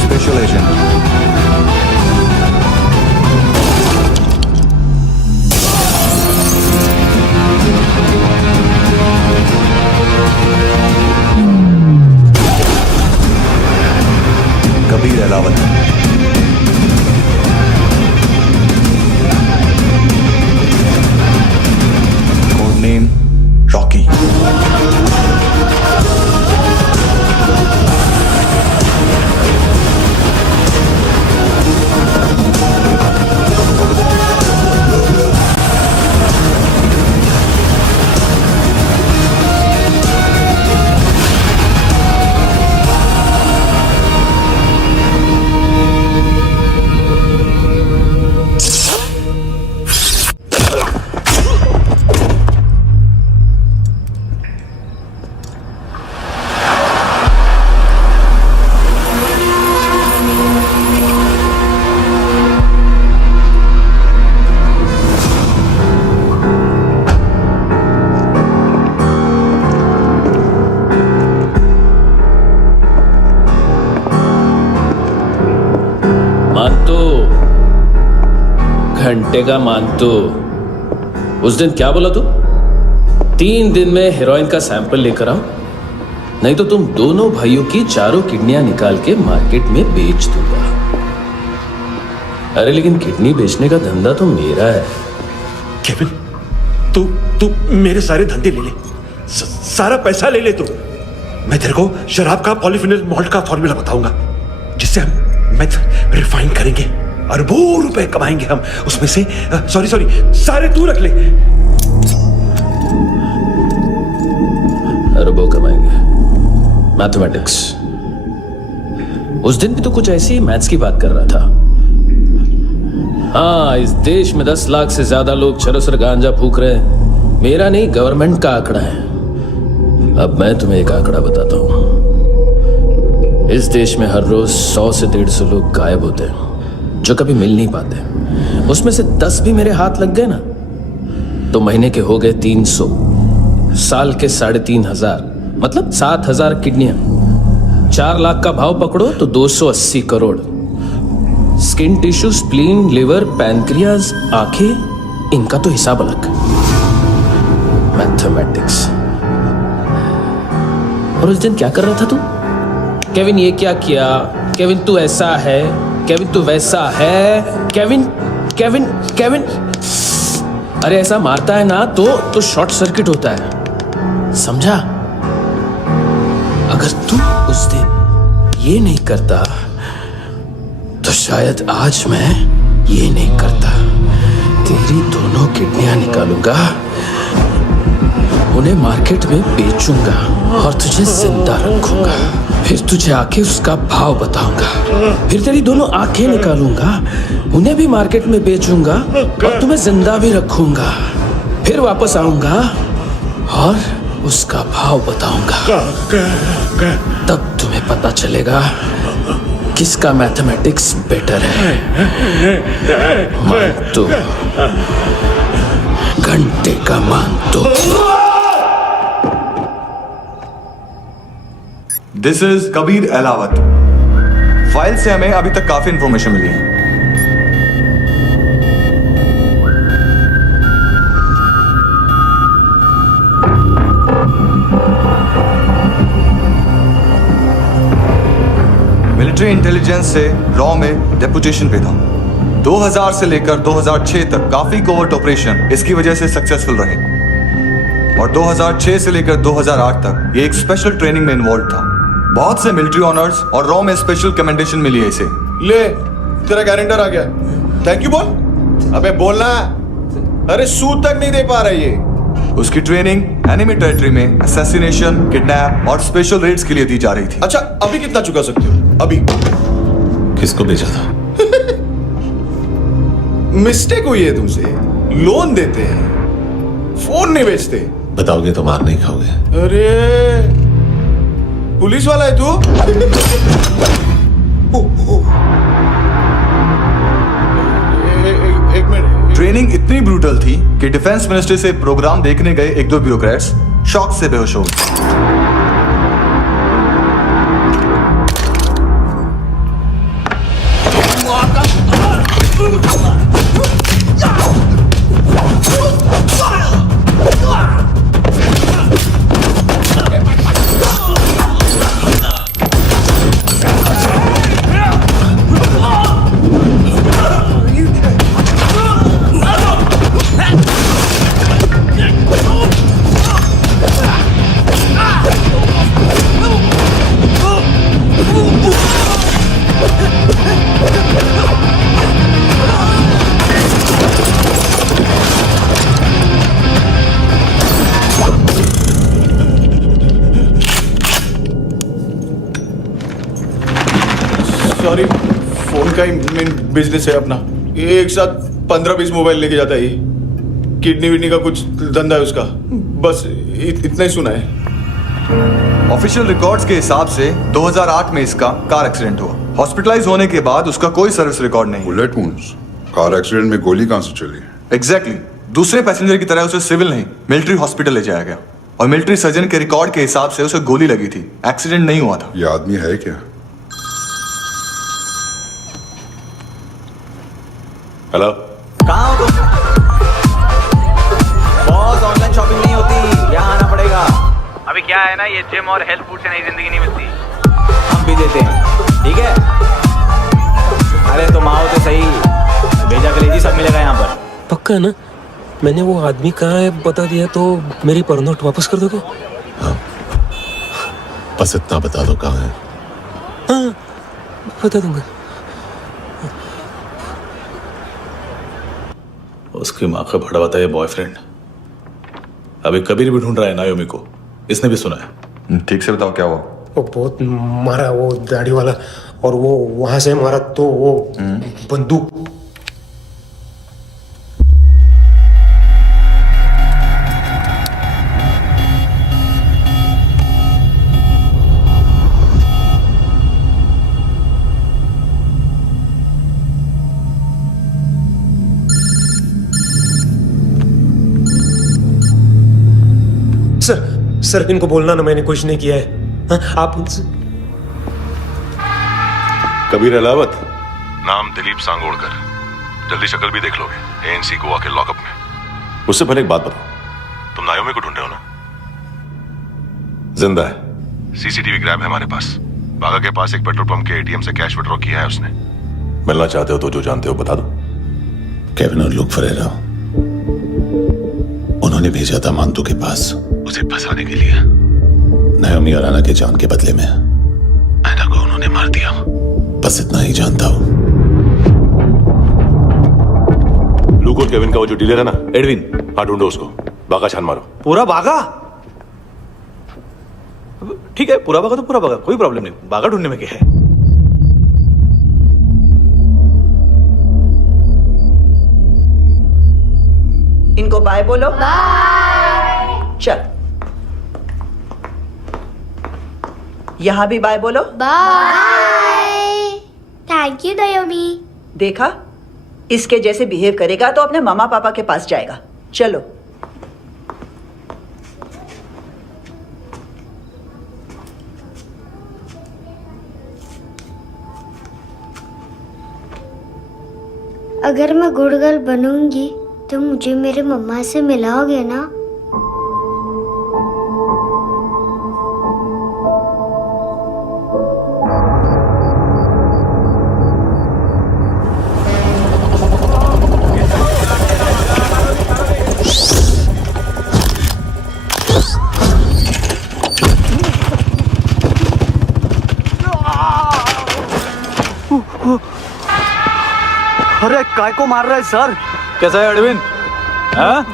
Special agent. Kabir Ahlawat. Code name Rocky. घंटे का मानतू, उस दिन क्या बोला तू? 3 दिन में हेरोइन का सैंपल लेकर आओ, नहीं तो तुम दोनों भाइयों की चारों किडनियां निकाल के मार्केट में बेच दूंगा। अरे लेकिन किडनी बेचने का धंधा तो मेरा है। केविन, तू मेरे सारे धंधे ले ले, सारा पैसा ले ले तू। मैं तेरे को शराब का पॉलीफिनल मॉल्ट का फॉर्मूला बताऊंगा, जिससे हम मेथ रिफाइन करेंगे, अरबों रुपए कमाएंगे हम उसमें से। सॉरी सारे तू रख ले। अरबों कमाएंगे, मैथमेटिक्स। उस दिन भी तो कुछ ऐसी ही मैथ्स की बात कर रहा था। हाँ, इस देश में 10 लाख से ज्यादा लोग चरस और गांजा फूक रहे हैं। मेरा नहीं, गवर्नमेंट का आंकड़ा है। अब मैं तुम्हें एक आंकड़ा बताता हूं। इस देश में हर रोज 100 से 150 लोग गायब होते हैं, जो कभी मिल नहीं पाते। उसमें से 10 भी मेरे हाथ लग गए ना, तो महीने के हो गए 300, साल के 3,500, मतलब 7,000 किडनियां। 4 लाख का भाव पकड़ो तो 280 crore. Skin tissue, spleen, liver, pancreas, आंखें, इनका तो हिसाब अलग। मैथमेटिक्स। और उस दिन क्या कर रहा था तू? केविन ये क्या किया, केविन तू ऐसा है, केविन तू वैसा है, केविन केविन केविन। अरे ऐसा मारता है ना तो शॉर्ट सर्किट होता है। समझा? अगर तू उस दिन ये नहीं करता तो शायद आज मैं ये नहीं करता। तेरी दोनों किडनियां निकालूंगा, उन्हें मार्केट में बेचूंगा और तुझे जिंदा रखूंगा। फिर तुझे आके उसका भाव बताऊंगा। फिर तेरी दोनों आंखें निकालूंगा, उन्हें भी मार्केट में बेचूंगा और तुम्हें जिंदा भी रखूंगा। फिर वापस आऊंगा और उसका भाव बताऊंगा। तब तुम्हें पता चलेगा किसका मैथमेटिक्स बेटर है। मानतो, घंटे का मानतो। This is Kabir Ahlawat. File से हमें अभी तक काफी इंफॉर्मेशन मिली है। मिलिट्री इंटेलिजेंस से रॉ में डेपुटेशन पे था। 2000 से लेकर 2006 तक काफी कोवर्ट ऑपरेशन इसकी वजह से सक्सेसफुल रहे और 2006 से लेकर 2008 तक ये एक स्पेशल ट्रेनिंग में इन्वॉल्व था। बहुत से मिलिट्री ऑनर्स और रॉ में स्पेशल कमेंडेशन मिली है इसे। ले, तेरा गारंटर आ गया। थैंक यू बोल। अबे बोलना। अरे सूद तक नहीं दे पा रहा ये। उसकी ट्रेनिंग एनिमी टेरिटरी में असैसिनेशन, किडनैप और स्पेशल रेड्स के लिए दी जा रही थी। अच्छा, अभी कितना चुका सकते हो? अभी किसको भेजा था? मिस्टेक हुई है तुमसे। लोन देते हैं, फोन नहीं बेचते। बताओगे तो मार नहीं खाओगे। अरे पुलिस वाला है तू? एक मिनट। ट्रेनिंग इतनी ब्रूटल थी कि डिफेंस मिनिस्ट्री से प्रोग्राम देखने गए एक दो ब्यूरोक्रेट्स शॉक से बेहोश हो गए। सॉरी, फोन का ही मेन बिजनेस है अपना। एक साथ 15-20 मोबाइल लेके जाता है ये। किडनी विडनी का कुछ धंधा है उसका। बस इतना ही सुना है। ऑफिशियल रिकॉर्ड्स के हिसाब से 2008 में इसका कार एक्सीडेंट हुआ। हॉस्पिटलाइज होने के बाद उसका कोई सर्विस रिकॉर्ड नहीं। Bullet wounds. कार एक्सीडेंट में गोली कहां से चली? एग्जैक्टली। दूसरे पैसेंजर की तरह उसे सिविल नहीं, मिलिट्री हॉस्पिटल ले जाया गया और मिलिट्री सर्जन के रिकॉर्ड के हिसाब से उसे गोली लगी थी। एक्सीडेंट नहीं हुआ था। ये आदमी है क्या? हेलो, कहाँ हो तुम? बॉस, ऑनलाइन शॉपिंग नहीं होती, यहाँ आना पड़ेगा। अभी क्या है ना, ये जिम और हेल्थ फूड से नई जिंदगी नहीं मिलती। हम भी देते हैं, ठीक है? अरे तुम आओ तो सही, भेजा कलेजी सब मिलेगा यहाँ पर। पक्का ना? मैंने वो आदमी कहाँ है बता दिया तो मेरी परनोट वापस कर दोगे? हाँ, बस इतना बता दो कहाँ है। हाँ, बता दूंगा। उसकी माँ का भड़ा हुआ था ये बॉयफ्रेंड। अभी कबीर भी ढूंढ रहा है नायोमी को। इसने भी सुना है। ठीक से बताओ क्या हुआ? वो बहुत मारा, वो दाढ़ी वाला, और वो वहां से मारा तो वो बंदूक। सर, इनको बोलना ना मैंने कुछ नहीं किया है। हाँ, आप उनसे। कबीर अहलावत, नाम दिलीप सांगोड़कर। जल्दी शक्ल भी देख लोगे एएनसी गोवा के लॉकअप में। उससे पहले एक बात बताओ, तुम नायोमी को ढूंढ रहे हो ना? जिंदा है। सीसीटीवी ग्रैब है हमारे पास। बागा के पास एक पेट्रोल पंप के एटीएम से कैश विड्रॉ किया है उसने। मिलना चाहते हो तो जो जानते हो बता दो। केविन और लुक फरेरा, उन्होंने भेजा था मांतू के पास उसे फंसाने के लिए नायोमी और आना के जान के बदले में आना को उन्होंने मार दिया। बस इतना ही जानता हूं। लूक और केविन का वो जो डीलर है ना, एडविन, हाँ ढूंढो उसको। बागा छान मारो। पूरा बागा? ठीक है, पूरा बागा तो पूरा बागा, कोई प्रॉब्लम नहीं। बागा ढूंढने में क्या है? इनको बाय बोलो। बाय। चल, यहां भी बाय बोलो। बाय। Thank you नायोमी। देखा, इसके जैसे बिहेव करेगा तो अपने मामा पापा के पास जाएगा। चलो। अगर मैं गुड गर्ल बनूंगी तो मुझे मेरे मम्मा से मिलाओगे ना? अरे काय को मार रहा है सर? कैसा है अरविंद? हाँ?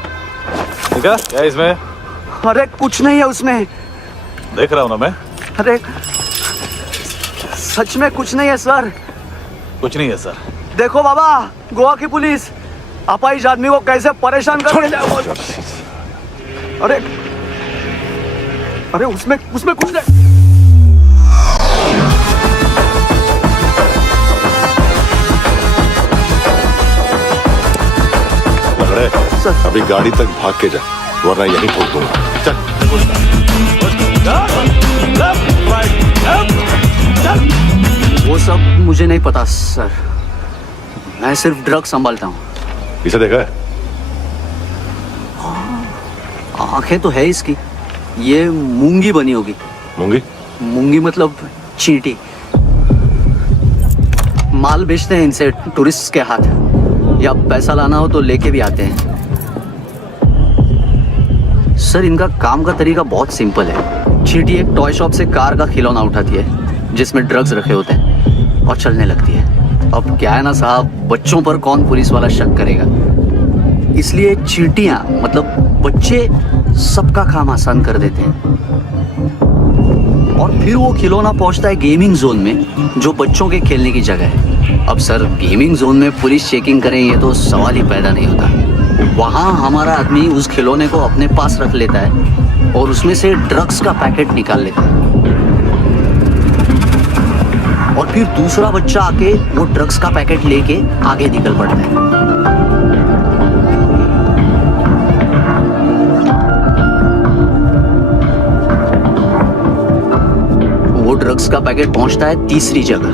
देखा क्या है इसमें? अरे कुछ नहीं है उसमें। देख रहा हूँ ना मैं। अरे सच में कुछ नहीं है सर। कुछ नहीं है सर। देखो बाबा, गोवा की पुलिस अपाहिज आदमी को कैसे परेशान कर रही है। अरे अरे उसमें कुछ नहीं। अभी गाड़ी तक भाग के जा, वरना यहीं ठोक दूंगा। चल। वो सब मुझे नहीं पता सर, मैं सिर्फ ड्रग संभालता हूँ। इसे देखा है? आंखें तो है इसकी, ये मूंगी बनी होगी। मूंगी? मूंगी मतलब चींटी। माल बेचते हैं इनसे टूरिस्ट के हाथ, या पैसा लाना हो तो लेके भी आते हैं। सर इनका काम का तरीका बहुत सिंपल है। चींटी एक टॉय शॉप से कार का खिलौना उठाती है जिसमें ड्रग्स रखे होते हैं और चलने लगती है। अब क्या है ना साहब, बच्चों पर कौन पुलिस वाला शक करेगा, इसलिए चींटियां मतलब बच्चे सबका काम आसान कर देते हैं। और फिर वो खिलौना पहुंचता है गेमिंग जोन में, जो बच्चों के खेलने की जगह है। अब सर गेमिंग जोन में पुलिस चेकिंग करें ये तो सवाल ही पैदा नहीं होता। वहाँ हमारा आदमी उस खिलौने को अपने पास रख लेता है और उसमें से ड्रग्स का पैकेट निकाल लेता है, और फिर दूसरा बच्चा आके वो ड्रग्स का पैकेट लेके आगे निकल पड़ता है। वो ड्रग्स का पैकेट पहुंचता है तीसरी जगह।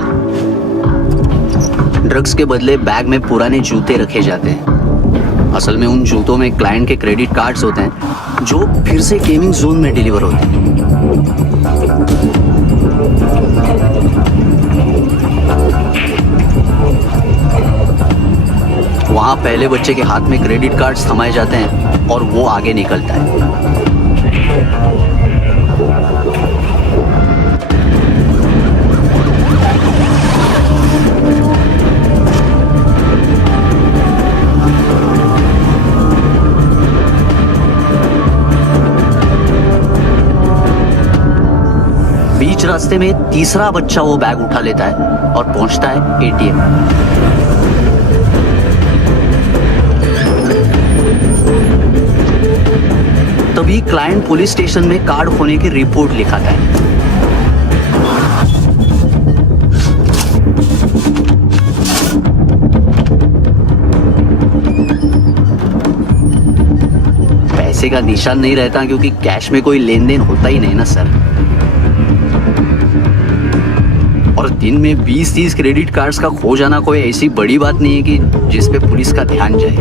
ड्रग्स के बदले बैग में पुराने जूते रखे जाते हैं। असल में उन जूतों में क्लाइंट के क्रेडिट कार्ड्स होते हैं जो फिर से गेमिंग जोन में डिलीवर होते हैं। वहां पहले बच्चे के हाथ में क्रेडिट कार्ड्स थमाए जाते हैं और वो आगे निकलता है। बीच रास्ते में तीसरा बच्चा वो बैग उठा लेता है और पहुंचता है एटीएम। तभी क्लाइंट पुलिस स्टेशन में कार्ड खोने की रिपोर्ट लिखाता है। पैसे का निशान नहीं रहता क्योंकि कैश में कोई लेन देन होता ही नहीं ना सर। और दिन में 20-30 क्रेडिट कार्ड्स का खो जाना कोई ऐसी बड़ी बात नहीं है कि जिस पे पुलिस का ध्यान जाए।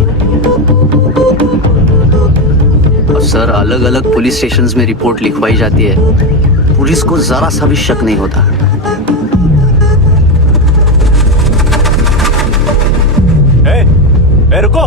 और सर अलग अलग पुलिस स्टेशंस में रिपोर्ट लिखवाई जाती है, पुलिस को जरा सा भी शक नहीं होता। रुको।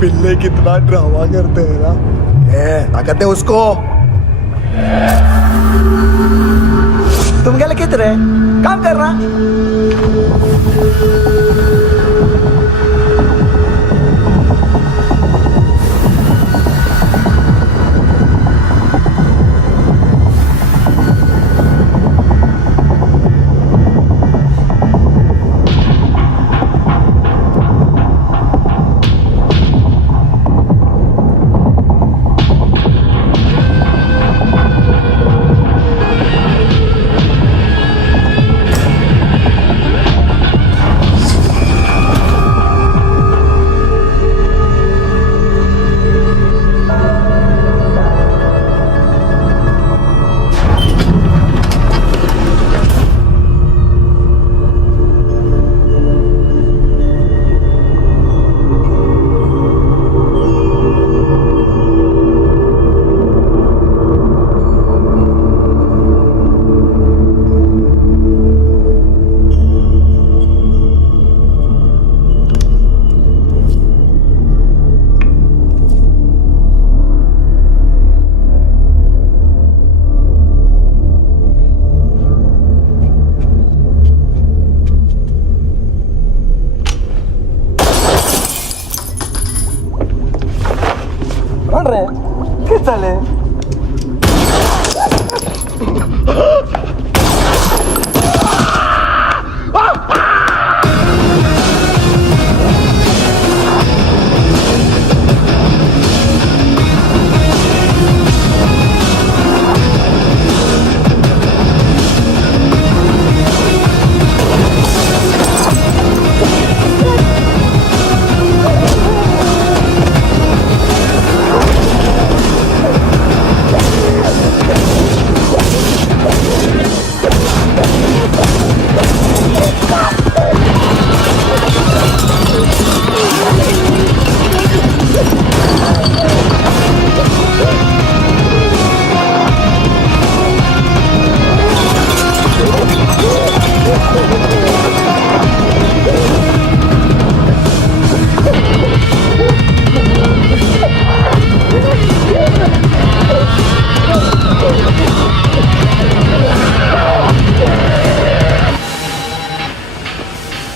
पिल्ले कितना ड्रामा करते हैं ना। ताकत है उसको। तुम क्या लिखित रहे? काम कर रहा।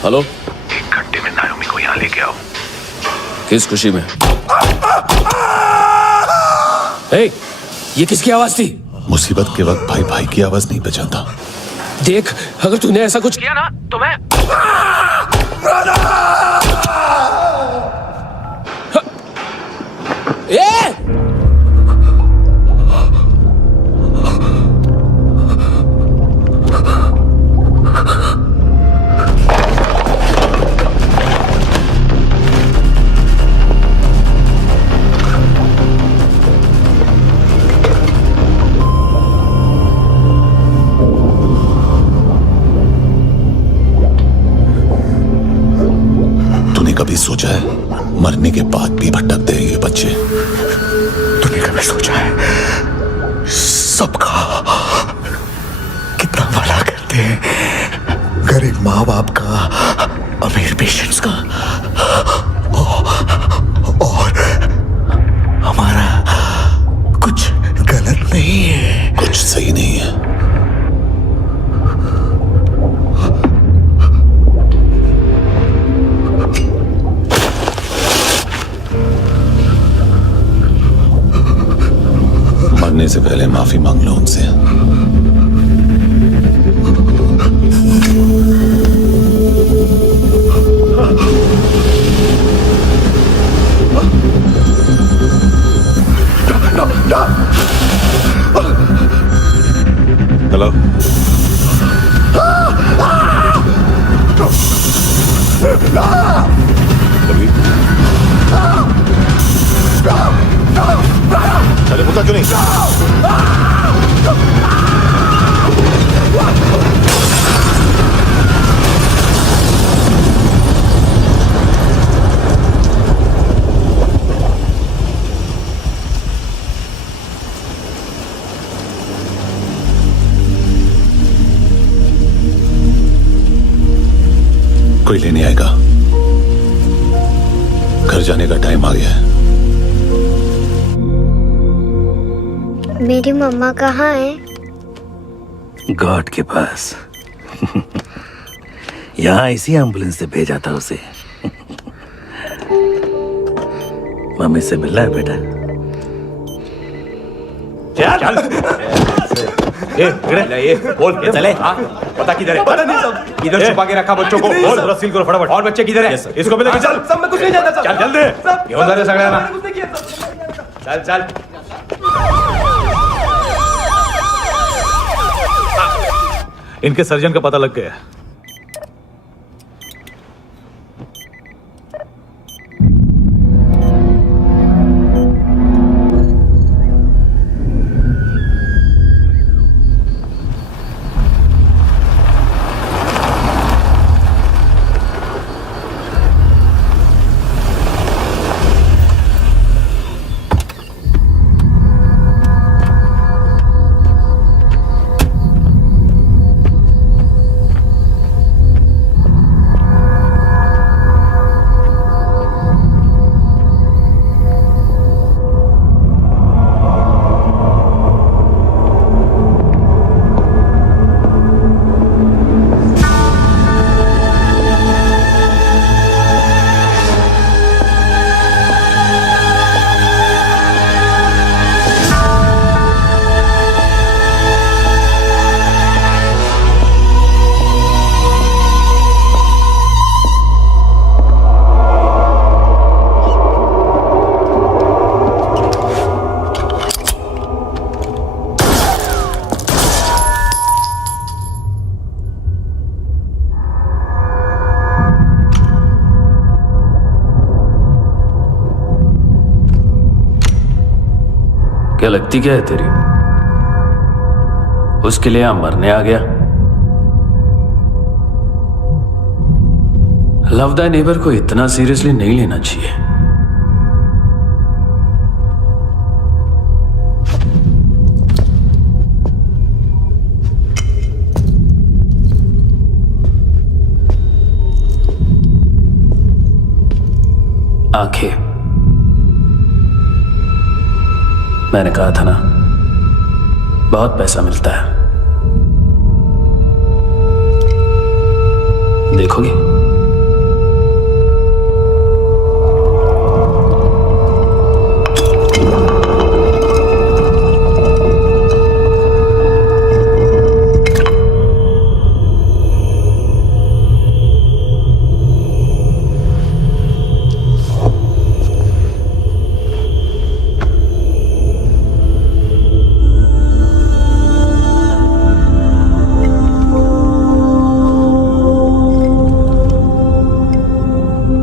हेलो, 1 घंटे में नायोमी को यहाँ लेके आओ। किस खुशी में? हे, ये किसकी आवाज थी? मुसीबत के वक्त भाई भाई की आवाज नहीं पहचानता। देख, अगर तूने ऐसा कुछ किया ना तो मैं कभी सोचा है मरने के बाद भी भटकते हैं ये बच्चे? तूने कभी सोचा है सबका कितना भला करते हैं? गरीब माँ बाप का, अमीर पेशेंट्स का, और हमारा कुछ गलत नहीं है, कुछ सही नहीं है। मरने से पहले माफी मांग लो उनसे। हेलो, चले पुता क्यों नहीं? कोई लेने आएगा, घर जाने का टाइम आ गया है। मेरी मम्मा कहाँ है? गॉड के पास। यहाँ इसी एम्बुलेंस से भेजा था उसे। मम्मी से मिलना है बेटा। चल ये बोल चले। पता किधर है? पता नहीं सब इधर छुपा के रखा बच्चों को। बोल थोड़ा सील करो फटाफट। और बच्चे किधर है? इसको भी लेके चल। सब में कुछ नहीं जानता। चल जल्दी घेऊन जा रे सगळ्यांना। चल चल इनके सर्जन का पता लग गया। क्या लगती क्या है तेरी? उसके लिए यहां मरने आ गया? लव द नेबर को इतना सीरियसली नहीं लेना चाहिए। आंखें, मैंने कहा था ना, बहुत पैसा मिलता है। देखोगे?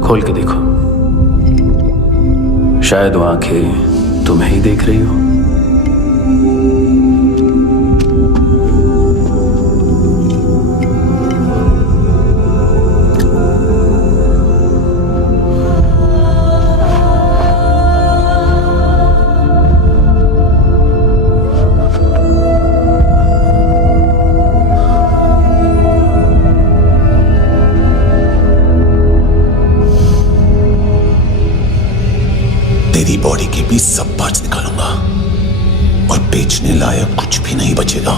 खोल के देखो, शायद वो आंखें तुम्हें ही देख रही हो। तेरी बॉडी के भी सब पार्ट्स निकालूंगा और बेचने लायक कुछ भी नहीं बचेगा।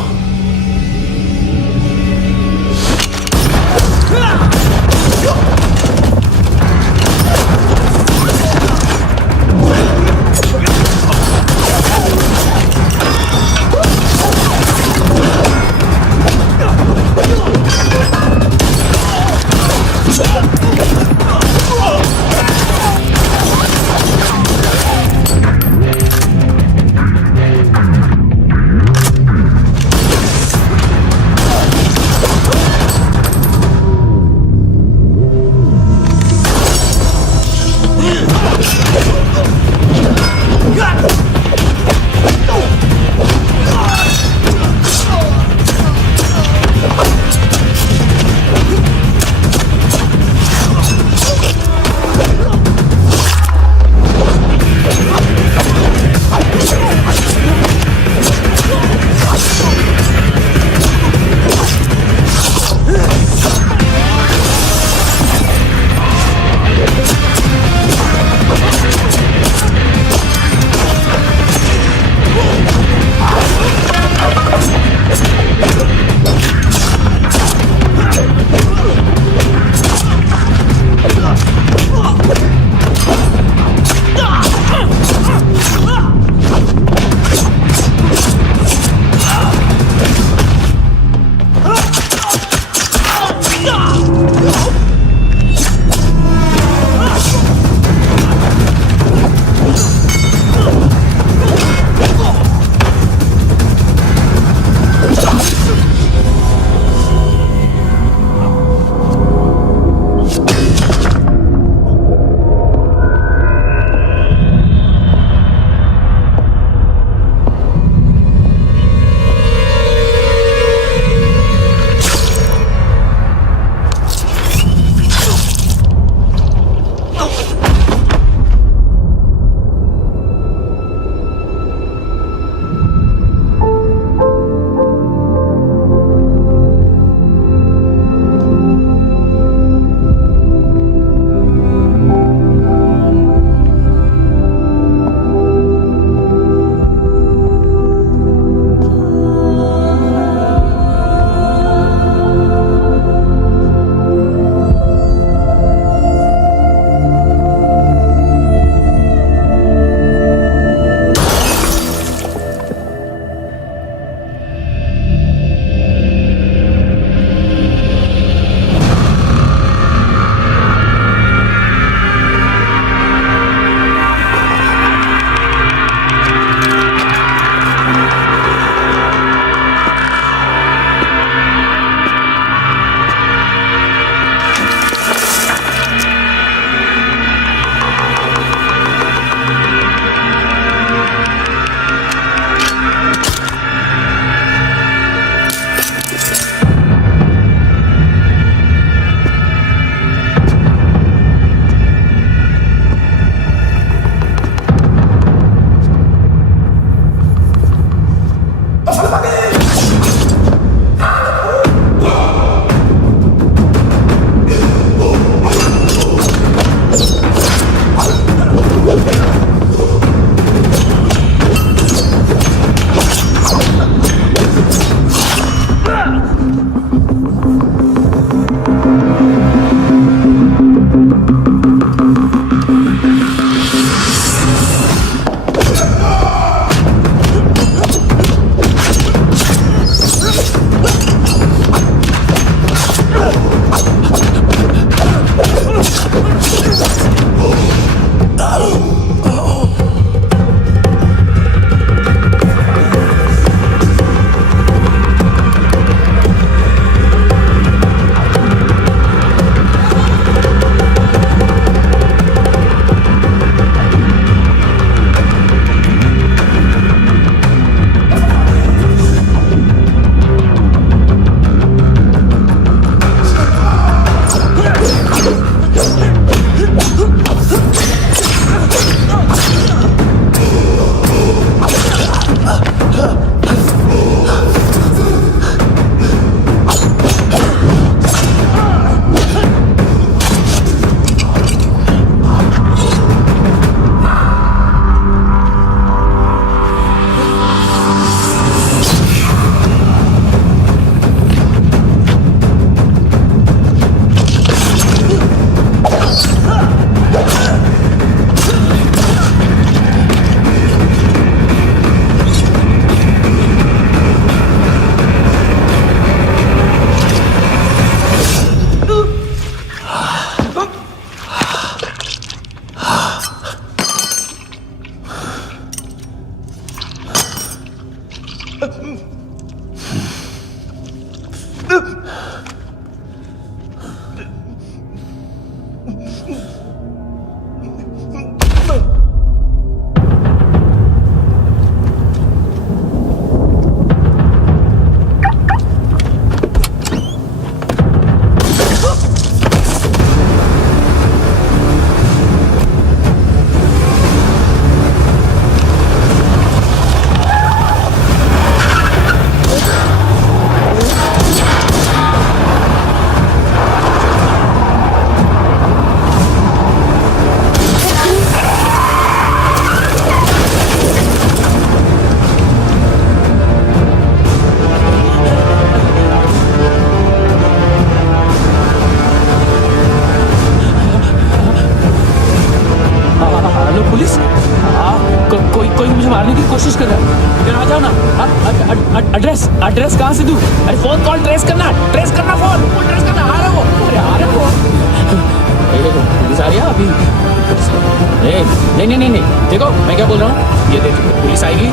देखो मैं क्या बोल रहा हूँ, ये देख पुलिस आएगी।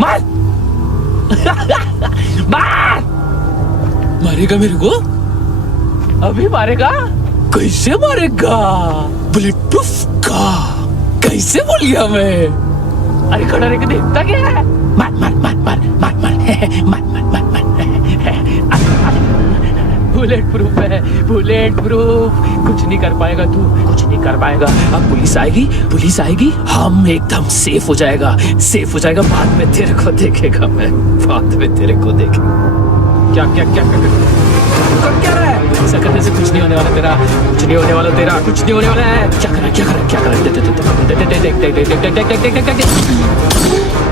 मार मार मारेगा मेरे को, अभी मारेगा, कैसे मारेगा, बुलेट प्रूफ का, कैसे बोल गया मैं, अरे खड़ा रह के देखता क्या है, मार मार मार मार मार मार मार मार मार बुलेट प्रूफ है, बुलेट प्रूफ, कुछ नहीं कर पाएगा तू, कुछ नहीं कर पाएगा। अब पुलिस आएगी, हम एकदम सेफ हो जाएगा, बाद में तेरे को देखेगा मैं, बाद में तेरे को देखेगा। क्या क्या क्या क्या कर क्या रहा है? ऐसा करने से कुछ नहीं होने वाला तेरा, कुछ नहीं होने वाला तेरा, कुछ नहीं होने वाला है। क्या कर रहा है, क्या कर रहा है, क्या कर रहा है, देख देख देख देख देख देख देख देख देख देख देख देख देख